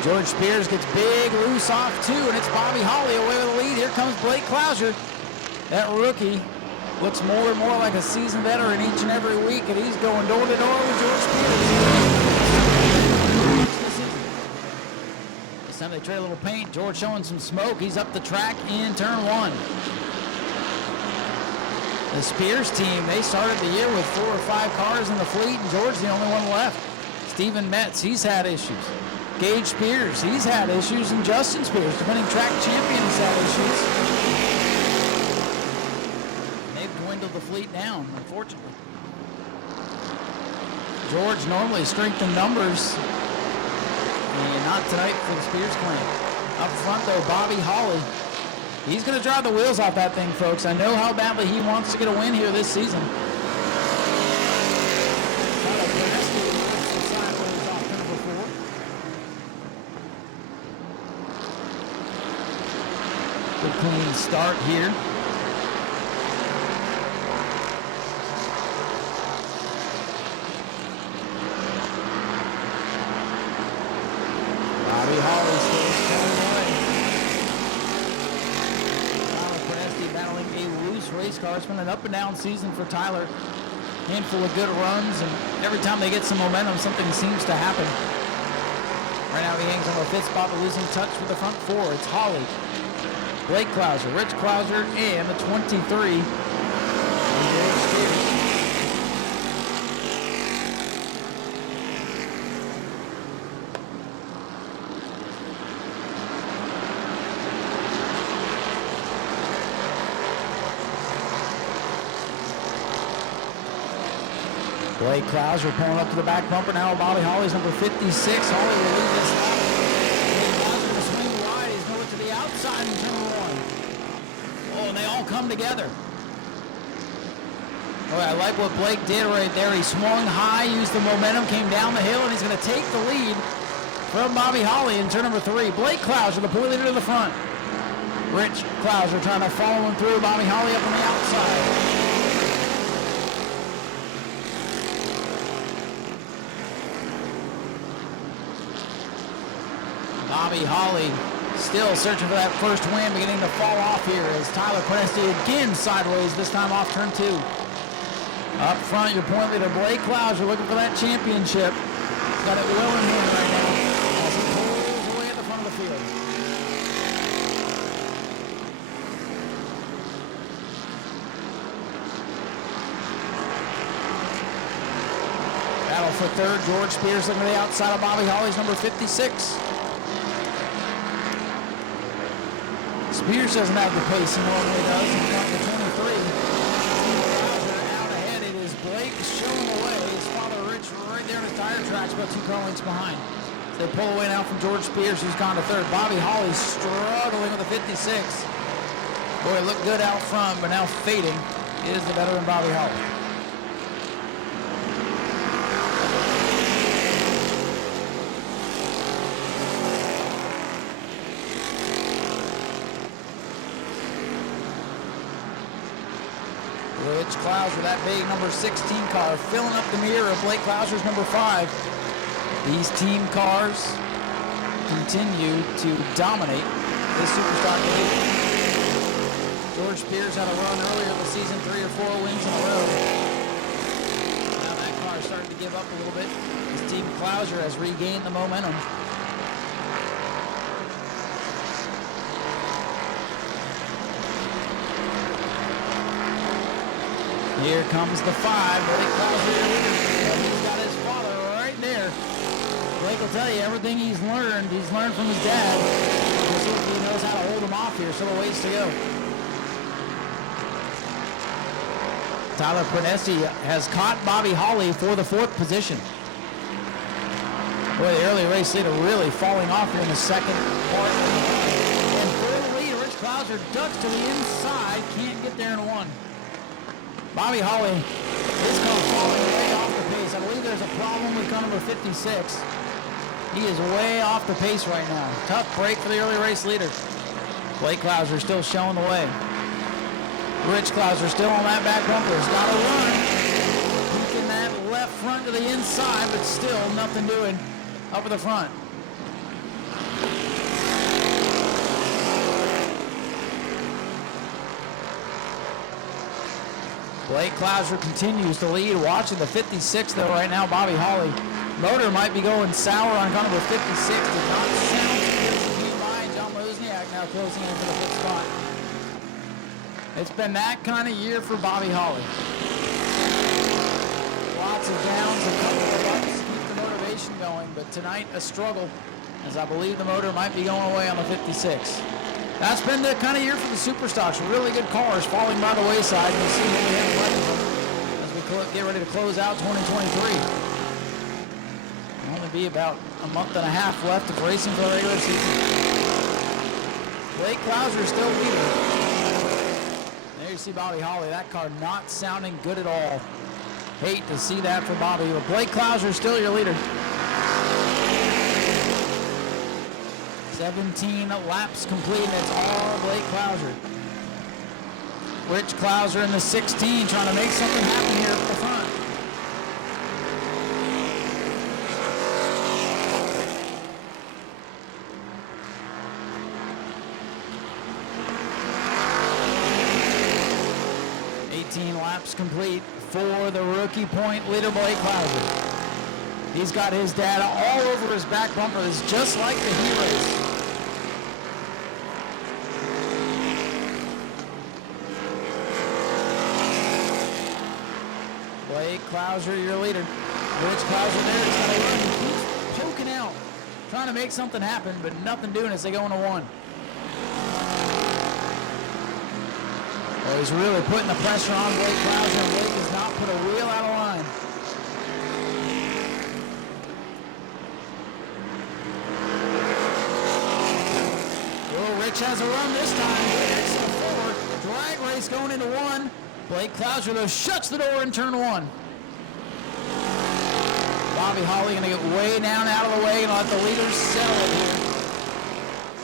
George Spears gets big loose off too, and it's Bobby Hawley away with the lead. Here comes Blake Clouser. That rookie looks more and more like a seasoned veteran each and every week, and he's going door to door with George Spears. This time they trade a little paint. George showing some smoke. He's up the track in turn one. The Spears team, they started the year with 4 or 5 cars in the fleet, and George's the only one left. Stephen Metz, he's had issues. Gage Spears, he's had issues, and Justin Spears, defending track champion, has had issues. They've dwindled the fleet down, unfortunately. George normally strength in numbers, and not tonight for the Spears clan. Up front, though, Bobby Hawley. He's going to drive the wheels off that thing, folks. I know how badly he wants to get a win here this season. Good clean start here. Bobby Hawley stays coming away. Tyler Presti battling a loose race car. It's been an up and down season for Tyler. Handful of good runs, and every time they get some momentum, something seems to happen. Right now he hangs on the 5th spot, but losing touch with the front 4. It's Hawley, Blake Clouser, Rich Clouser, and the 23. Blake Clouser pulling up to the back bumper now. Bobby Hawley's number 56. Hawley will lead this lap. Blake Clouser will swing wide. He's going to the outside in turn 1. Oh, and they all come together. Oh, I like what Blake did right there. He swung high, used the momentum, came down the hill, and he's going to take the lead from Bobby Hawley in turn number 3. Blake Clouser, the point leader to the front. Rich Clouser trying to follow him through. Bobby Hawley up on the outside. Bobby Hawley still searching for that first win, beginning to fall off here as Tyler Presti again sideways, this time off turn 2. Up front, your point leader, Blake Clouser, looking for that championship. He's got it well in hand right now as he pulls away at the front of the field. Battle for third, George Spears looking to the outside of Bobby Hawley's number 56. Spears doesn't have the pace he normally does. He's got the 23. Out ahead, it is Blake showing away. His father, Rich, right there in his tire tracks, about 2 car lengths behind. They pull away now from George Spears, who's gone to third. Bobby Hawley struggling with the 56. Boy, it looked good out front, but now fading is the veteran Bobby Hawley. Rich Clouser, that big number 16 car, filling up the mirror of Blake Clouser's number 5. These team cars continue to dominate this Superstock league. George Spears had a run earlier this season, 3 or 4 wins in a row. Now that car is starting to give up a little bit. His team Clouser has regained the momentum. Here comes the 5. Blake Klauser, he's got his father right there. Blake will tell you everything he's learned from his dad. We'll see if he knows how to hold him off here. Still a ways to go. Tyler Prenesti has caught Bobby Holly for the 4th position. Boy, the early race leader really falling off here in the second part. And for the lead, Rich Klauser ducks to the inside, can't get there in 1. Bobby Holly is kind of falling way off the pace. I believe there's a problem with car number 56. He is way off the pace right now. Tough break for the early race leader. Blake Klauser still showing the way. Rich Klauser still on that back bumper. He's got to run. Peeking that left front to the inside, but still nothing doing up at the front. Blake Klauser continues to lead. Watching the 56 though right now, Bobby Holly. Motor might be going sour on car number 56. Did not sound good by John Wozniak now closing in for the 5th spot. It's been that kind of year for Bobby Holly. Lots of downs, a couple of ups, keep the motivation going, but tonight a struggle, as I believe the motor might be going away on the 56. That's been the kind of year for the Superstocks. Really good cars falling by the wayside. We'll see what we have left of them as we get ready to close out 2023. It'll only be about a month and a half left of racing for the regular season. Blake Klauser still leading. There you see Bobby Holly. That car not sounding good at all. Hate to see that for Bobby, but Blake Klauser still your leader. 17 laps complete, and it's all Blake Klauser. Rich Klauser in the 16 trying to make something happen here at the front. Laps complete for the rookie point leader Blake Klauser. He's got his data all over his back bumper. It's just like the heat race. Blake Klauser, your leader. Rich Klauser there. He's got to run. He keeps poking out, trying to make something happen, but nothing doing as they go into 1. Well, he's really putting the pressure on Blake Klauser, and Blake has not put a wheel out of line. Well, Rich has a run this time. Excellent forward. Drag race going into 1. Blake Klauser, though, shuts the door in turn 1. Bobby Holly going to get way down out of the way and let the leaders settle it here.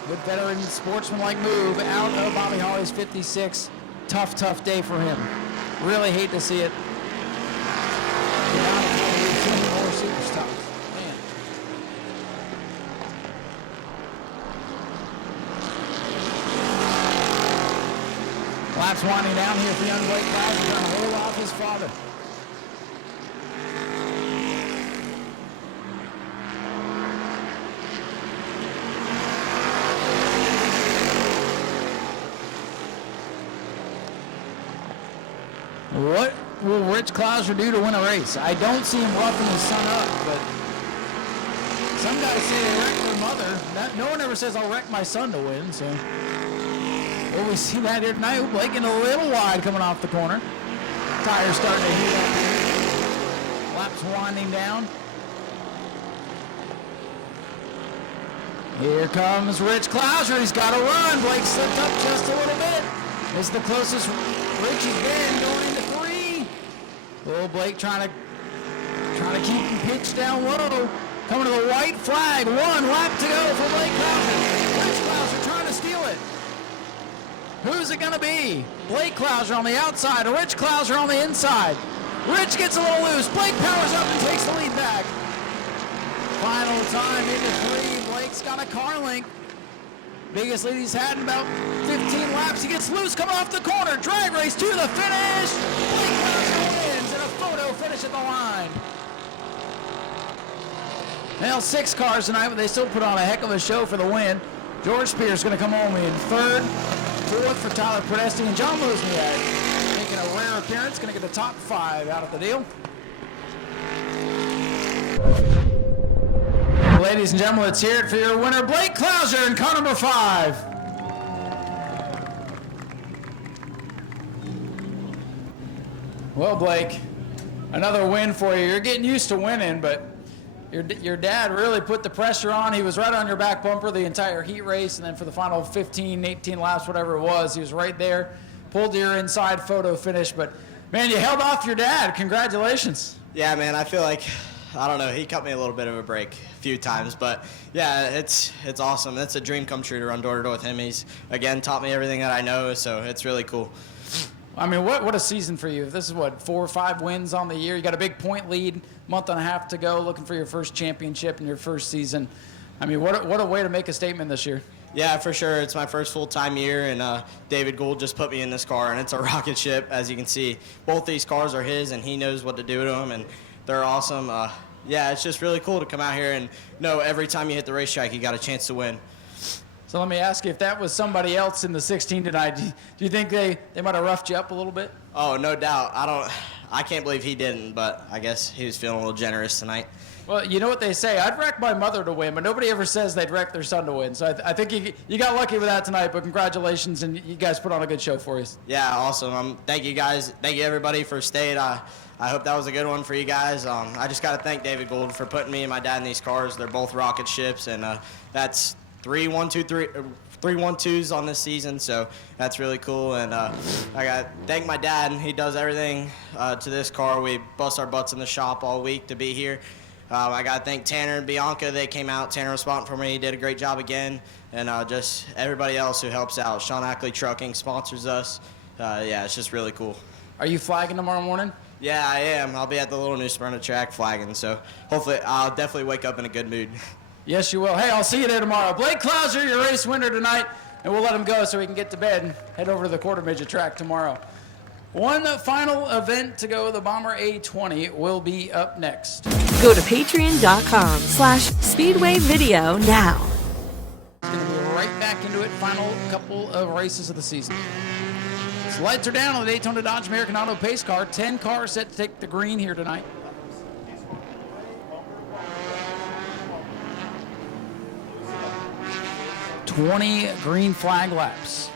Good veteran sportsman-like move out of Bobby Holly's 56. Tough day for him. Really hate to see it. More Superstocks. Man. Laps winding down here for young Blake Klauser, trying to hold off his father. What will Rich Klauser do to win a race? I don't see him roughing his son up, but some guys say they wreck their mother. No one ever says, I'll wreck my son to win, so. Well, we see that here tonight. Blake in a little wide coming off the corner. Tires starting to heat up here. Laps winding down. Here comes Rich Klauser. He's got to run. Blake slipped up just a little bit. This is the closest Rich has been going into 3. Little Blake trying to keep him pitched down low. Coming to the white flag. 1 lap to go for Blake Klauser. Rich Klauser trying to steal it. Who's it going to be? Blake Klauser on the outside, or Rich Klauser on the inside. Rich gets a little loose. Blake powers up and takes the lead back. Final time into 3. Blake's got a car link. Biggest lead he's had in about 15 laps. He gets loose coming off the corner. Drag race to the finish. Blake Klauser wins in a photo finish at the line. Now 6 cars tonight, but they still put on a heck of a show for the win. George Spears going to come home in 3rd. 4th for Tyler Prenesti, and John Wozniak taking a rare appearance, going to get the top 5 out of the deal. Ladies and gentlemen, let's hear it for your winner, Blake Clouser in car number 5. Well, Blake, another win for you. You're getting used to winning, but your dad really put the pressure on. He was right on your back bumper the entire heat race, and then for the final 15, 18 laps, whatever it was, he was right there, pulled your inside photo finish. But, man, you held off your dad. Congratulations. Yeah, man, I feel like, I don't know, he cut me a little bit of a break a few times, but yeah, it's awesome. It's a dream come true to run door-to-door with him. He's, again, taught me everything that I know, so it's really cool. I mean, what a season for you. This is, 4 or 5 wins on the year. You got a big point lead, month and a half to go, looking for your first championship in your first season. I mean, what a way to make a statement this year. Yeah, for sure. It's my first full-time year, and David Gould just put me in this car, and it's a rocket ship. As you can see, both these cars are his, and he knows what to do to them, and they're awesome. Yeah, it's just really cool to come out here and know every time you hit the racetrack, you got a chance to win. So let me ask you, if that was somebody else in the 16 tonight, do you think they might have roughed you up a little bit? Oh, no doubt. I can't believe he didn't, but I guess he was feeling a little generous tonight. Well, you know what they say. I'd wreck my mother to win, but nobody ever says they'd wreck their son to win. So I think you got lucky with that tonight, but congratulations, and you guys put on a good show for us. Yeah, awesome. Thank you, guys. Thank you, everybody, for staying. I hope that was a good one for you guys. I just got to thank David Gould for putting me and my dad in these cars. They're both rocket ships, and that's 3 1-2s on this season, so that's really cool. And I got to thank my dad. He does everything to this car. We bust our butts in the shop all week to be here. I got to thank Tanner and Bianca. They came out. Tanner was spotting for me. He did a great job again. And just everybody else who helps out. Sean Ackley Trucking sponsors us. Yeah, it's just really cool. Are you flagging tomorrow morning? Yeah, I am. I'll be at the little New Smyrna track flagging, so hopefully I'll definitely wake up in a good mood. Yes, you will. Hey, I'll see you there tomorrow. Blake Clouser, your race winner tonight, and we'll let him go so he can get to bed and head over to the quarter midget track tomorrow. One final event to go. The Bomber A20 will be up next. Go to patreon.com/Speedway Video now. It's going to be right back into it. Final couple of races of the season. So lights are down on the Daytona Dodge American Auto Pace car. 10 cars set to take the green here tonight. $20 green flag laps.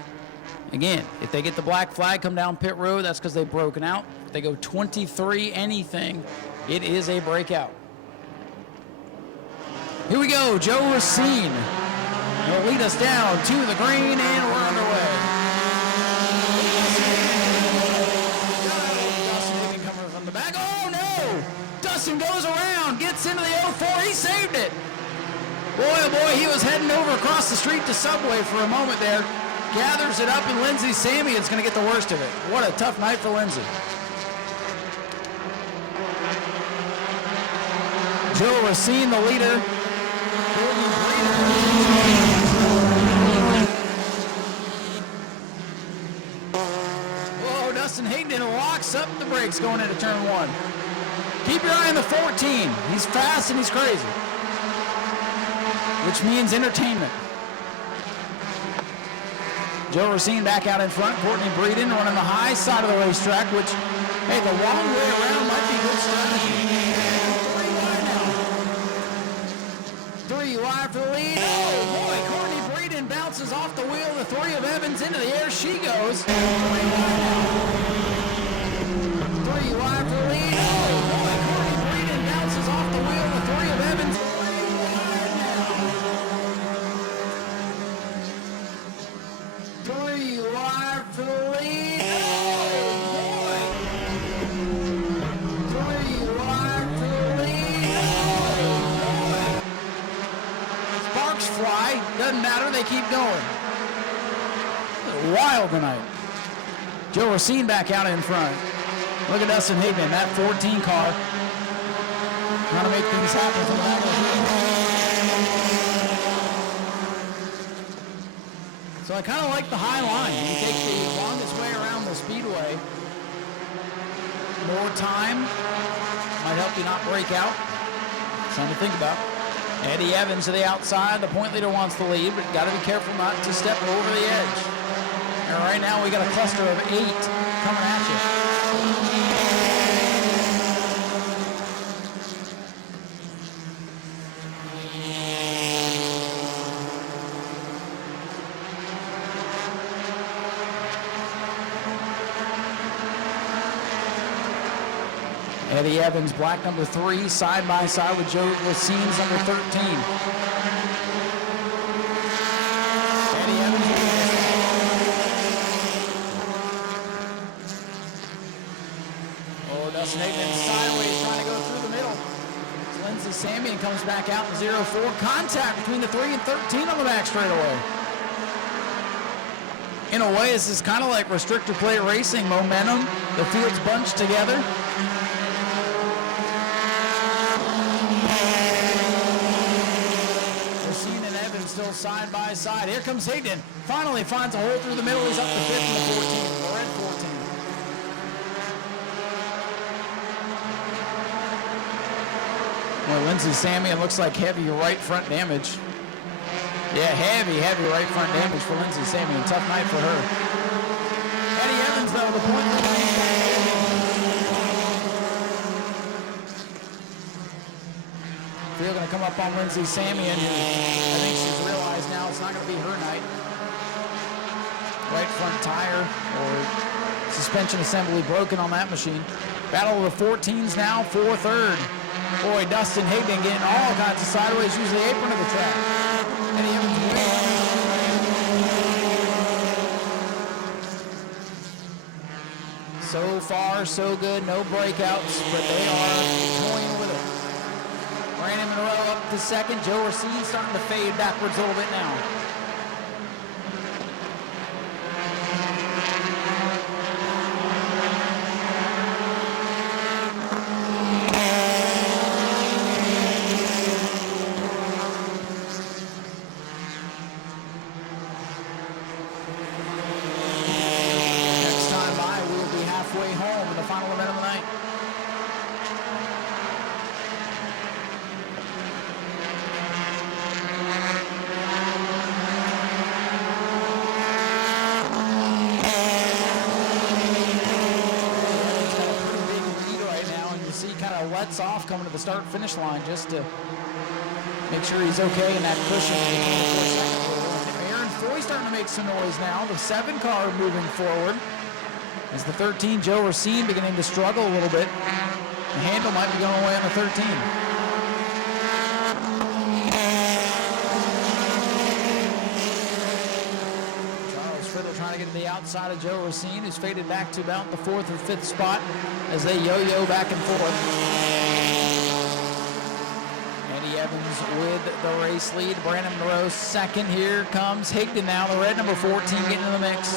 Again, if they get the black flag, come down pit road, that's because they've broken out. If they go 23 anything, it is a breakout. Here we go, Joe Racine will lead us down to the green, and we're underway. Dustin coming from the back. Oh no! Dustin goes around, gets into the 04, he saved it. Boy, oh boy, he was heading over across the street to Subway for a moment there. Gathers it up, and Lindsey Samian's going to get the worst of it. What a tough night for Lindsey. Joe Racine, the leader. Whoa, Dustin Hayden locks up the brakes going into turn 1. Keep your eye on the 14. He's fast and he's crazy, which means entertainment. Joe Racine back out in front. Courtney Breeden running the high side of the racetrack, which, hey, the long way around might be good strategy. 3 wide for the lead. Oh, boy, Courtney Breeden bounces off the wheel. The 3 of Evans into the air. She goes. 3 wide for the lead. Oh, boy, Courtney Breeden bounces off the wheel. The 3 of Evans. For the lead. Oh, boy. 3 wide for the lead. Oh, boy. Sparks fly. Doesn't matter. They keep going. Wild tonight. Joe Racine back out in front. Look at Dustin Hayden, that 14 car. Trying to make things happen from that one. So I kind of like the high line. You take the longest way around the speedway. More time might help you not break out. Something to think about. Eddie Evans to the outside. The point leader wants the lead, but got to be careful not to step over the edge. And right now we got a cluster of 8 coming at you. Eddie Evans, black number 3, side by side with Joe Racine's number 13. Eddie Evans. Oh, Dustin Higdon sideways trying to go through the middle. Lindsey Samian comes back out in 0-4. Contact between the 3 and 13 on the back straightaway. In a way, this is kind of like restrictor plate racing momentum. The field's bunched together. Racine and Evans still side by side. Here comes Higdon. Finally finds a hole through the middle. He's up to 5th in the 14. The red 14. Well, Lindsey Samian looks like heavy right front damage. Yeah, heavy right front damage for Lindsey Samian. Tough night for her. Eddie Evans, though, the point. Field going to come up on Lindsey Samian, who I think she's realized now it's not going to be her night. Right front tire or suspension assembly broken on that machine. Battle of the 14s now, 4-3rd. Boy, Dustin Higdon getting all kinds of sideways, use the apron of the track. Eddie Evans wins. So far, so good. No breakouts, but they are toying with it. Brandon Monroe up to 2nd. Joe Racine starting to fade backwards a little bit now. Off coming to the start-finish line just to make sure he's okay in that cushion. Aaron Foy starting to make some noise now. The 7 car moving forward as the 13 Joe Racine beginning to struggle a little bit. The handle might be going away on the 13. Trying to get to the outside of Joe Racine, who's faded back to about the 4th or 5th spot as they yo-yo back and forth. Eddie Evans with the race lead. Brandon Monroe 2nd. Here comes Higdon now, the red number 14 getting in the mix.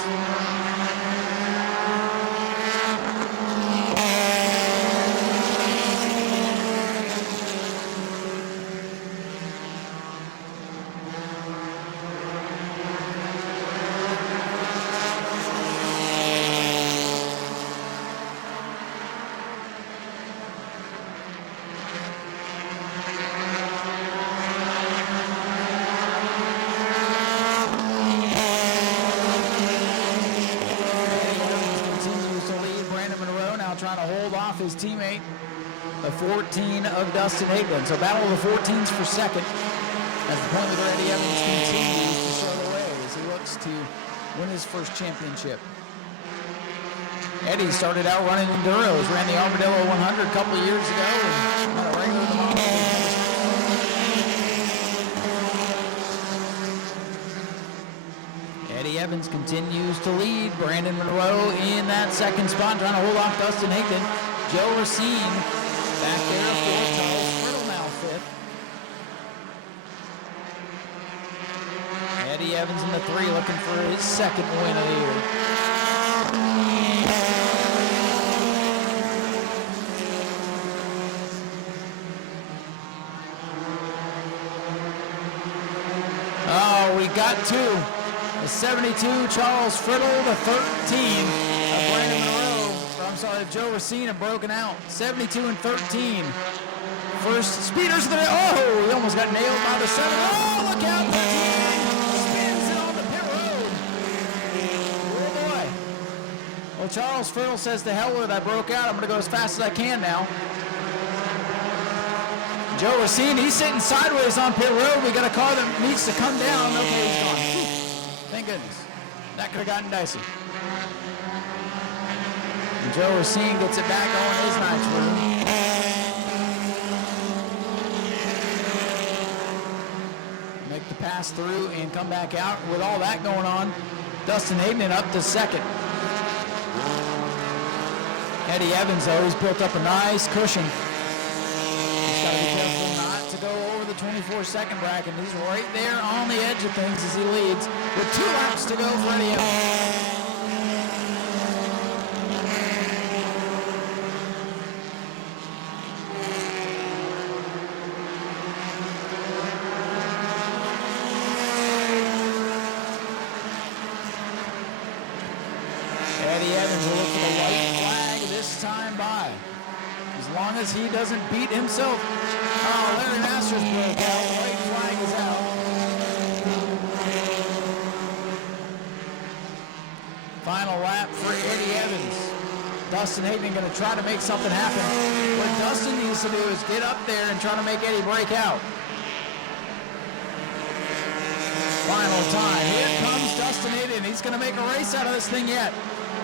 His teammate, the 14 of Dustin Higdon. So battle of the 14s for 2nd as the point leader Eddie Evans continues to show the way as he looks to win his first championship. Eddie started out running enduros, ran the Armadillo 100 a couple of years ago and had a regular model. Eddie Evans continues to lead. Brandon Monroe in that 2nd spot, trying to hold off Dustin Higdon. Joe Racine back there, 4th. Charles Friddle now 5th. Eddie Evans in the 3, looking for his 2nd win of the year. Oh, we got 2. The 72, Charles Friddle, the 13 of Brandon Monroe. Joe Racine have broken out. 72 and 13. First speeders of the day. Oh, he almost got nailed by the 7. Oh, look out. The 13 spins it on the pit road. Oh, boy. Well, Charles Friddle says, to hell with it. I broke out. I'm going to go as fast as I can now. Joe Racine, he's sitting sideways on pit road. We got a car that needs to come down. Okay, he's gone. Thank goodness. That could have gotten dicey. Joe Racine gets it back on his nitro. Make the pass through and come back out. With all that going on, Dustin Hayden up to second. Eddie Evans, though, he's built up a nice cushion. He's got to be careful not to go over the 24-second bracket. He's right there on the edge of things as he leads with 2 laps to go for Eddie Evans. Eddie Evans will look for the white flag this time by. As long as he doesn't beat himself. Oh, Larry Masters broke out. The white flag is out. Final lap for Eddie Evans. Dustin Hayden going to try to make something happen. What Dustin needs to do is get up there and try to make Eddie break out. Final time. Here comes Dustin Hayden. He's going to make a race out of this thing yet.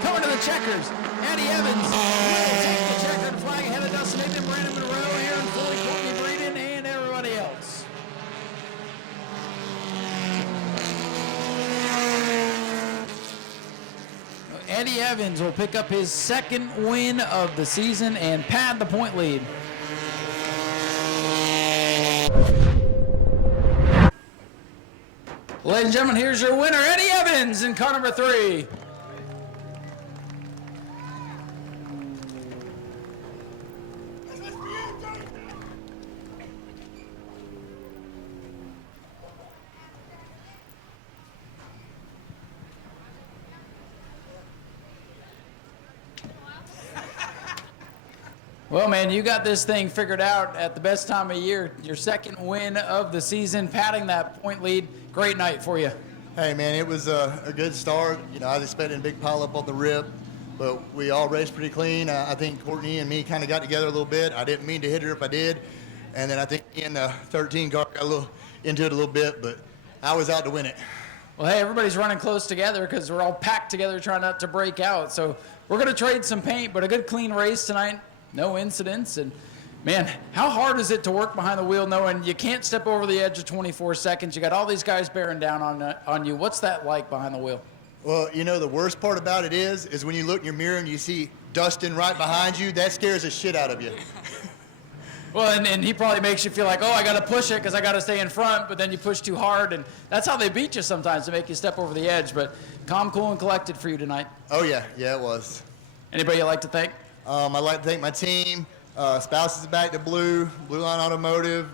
Coming to the checkers, Eddie Evans will take the checkered flag ahead of Dustin Hayden, Brandon Monroe, Aaron Foley, Courtney Breeden, and everybody else. Eddie Evans will pick up his 2nd win of the season and pad the point lead. Ladies and gentlemen, here's your winner, Eddie Evans in car number 3. Well, man, you got this thing figured out at the best time of year. Your 2nd win of the season, padding that point lead. Great night for you. Hey, man, it was a good start. You know, I was expecting a big pile up on the rip, but we all raced pretty clean. I think Courtney and me kind of got together a little bit. I didn't mean to hit her if I did. And then I think me and the 13 car got a little into it a little bit, but I was out to win it. Well, hey, everybody's running close together because we're all packed together trying not to break out. So we're going to trade some paint, but a good clean race tonight. No incidents. And man, how hard is it to work behind the wheel knowing you can't step over the edge of 24 seconds? You got all these guys bearing down on you. What's that like behind the wheel? Well, you know, the worst part about it is when you look in your mirror and you see Dustin right behind you, that scares the shit out of you. Well, and he probably makes you feel like, oh, I got to push it because I got to stay in front, but then you push too hard, and that's how they beat you sometimes, to make you step over the edge. But calm, cool, and collected for you tonight. Oh, yeah. Yeah, it was. Anybody you'd like to thank? I'd like to thank my team, Spouses Back to Blue, Blue Line Automotive,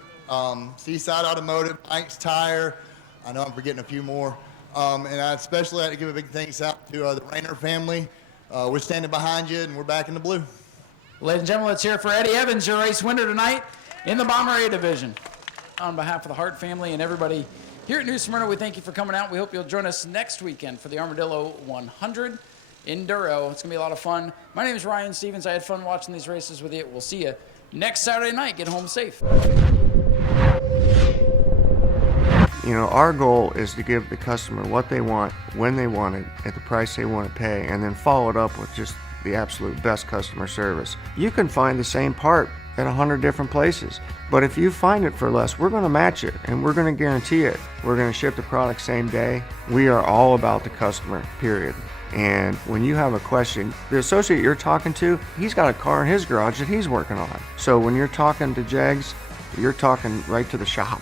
Seaside Automotive, Mike's Tire. I know I'm forgetting a few more. And I'd especially like to give a big thanks out to the Rayner family. We're standing behind you, and we're back in the blue. Ladies and gentlemen, let's hear it for Eddie Evans, your race winner tonight in the Bomber A division. On behalf of the Hart family and everybody here at New Smyrna, we thank you for coming out. We hope you'll join us next weekend for the Armadillo 100 in Duro. It's going to be a lot of fun. My name is Ryan Stevens. I had fun watching these races with you. We'll see you next Saturday night. Get home safe. You know, our goal is to give the customer what they want, when they want it, at the price they want to pay, and then follow it up with just the absolute best customer service. You can find the same part at 100 different places, but if you find it for less, we're going to match it, and we're going to guarantee it. We're going to ship the product same day. We are all about the customer, period. And when you have a question, the associate you're talking to, he's got a car in his garage that he's working on. So when you're talking to Jags, you're talking right to the shop.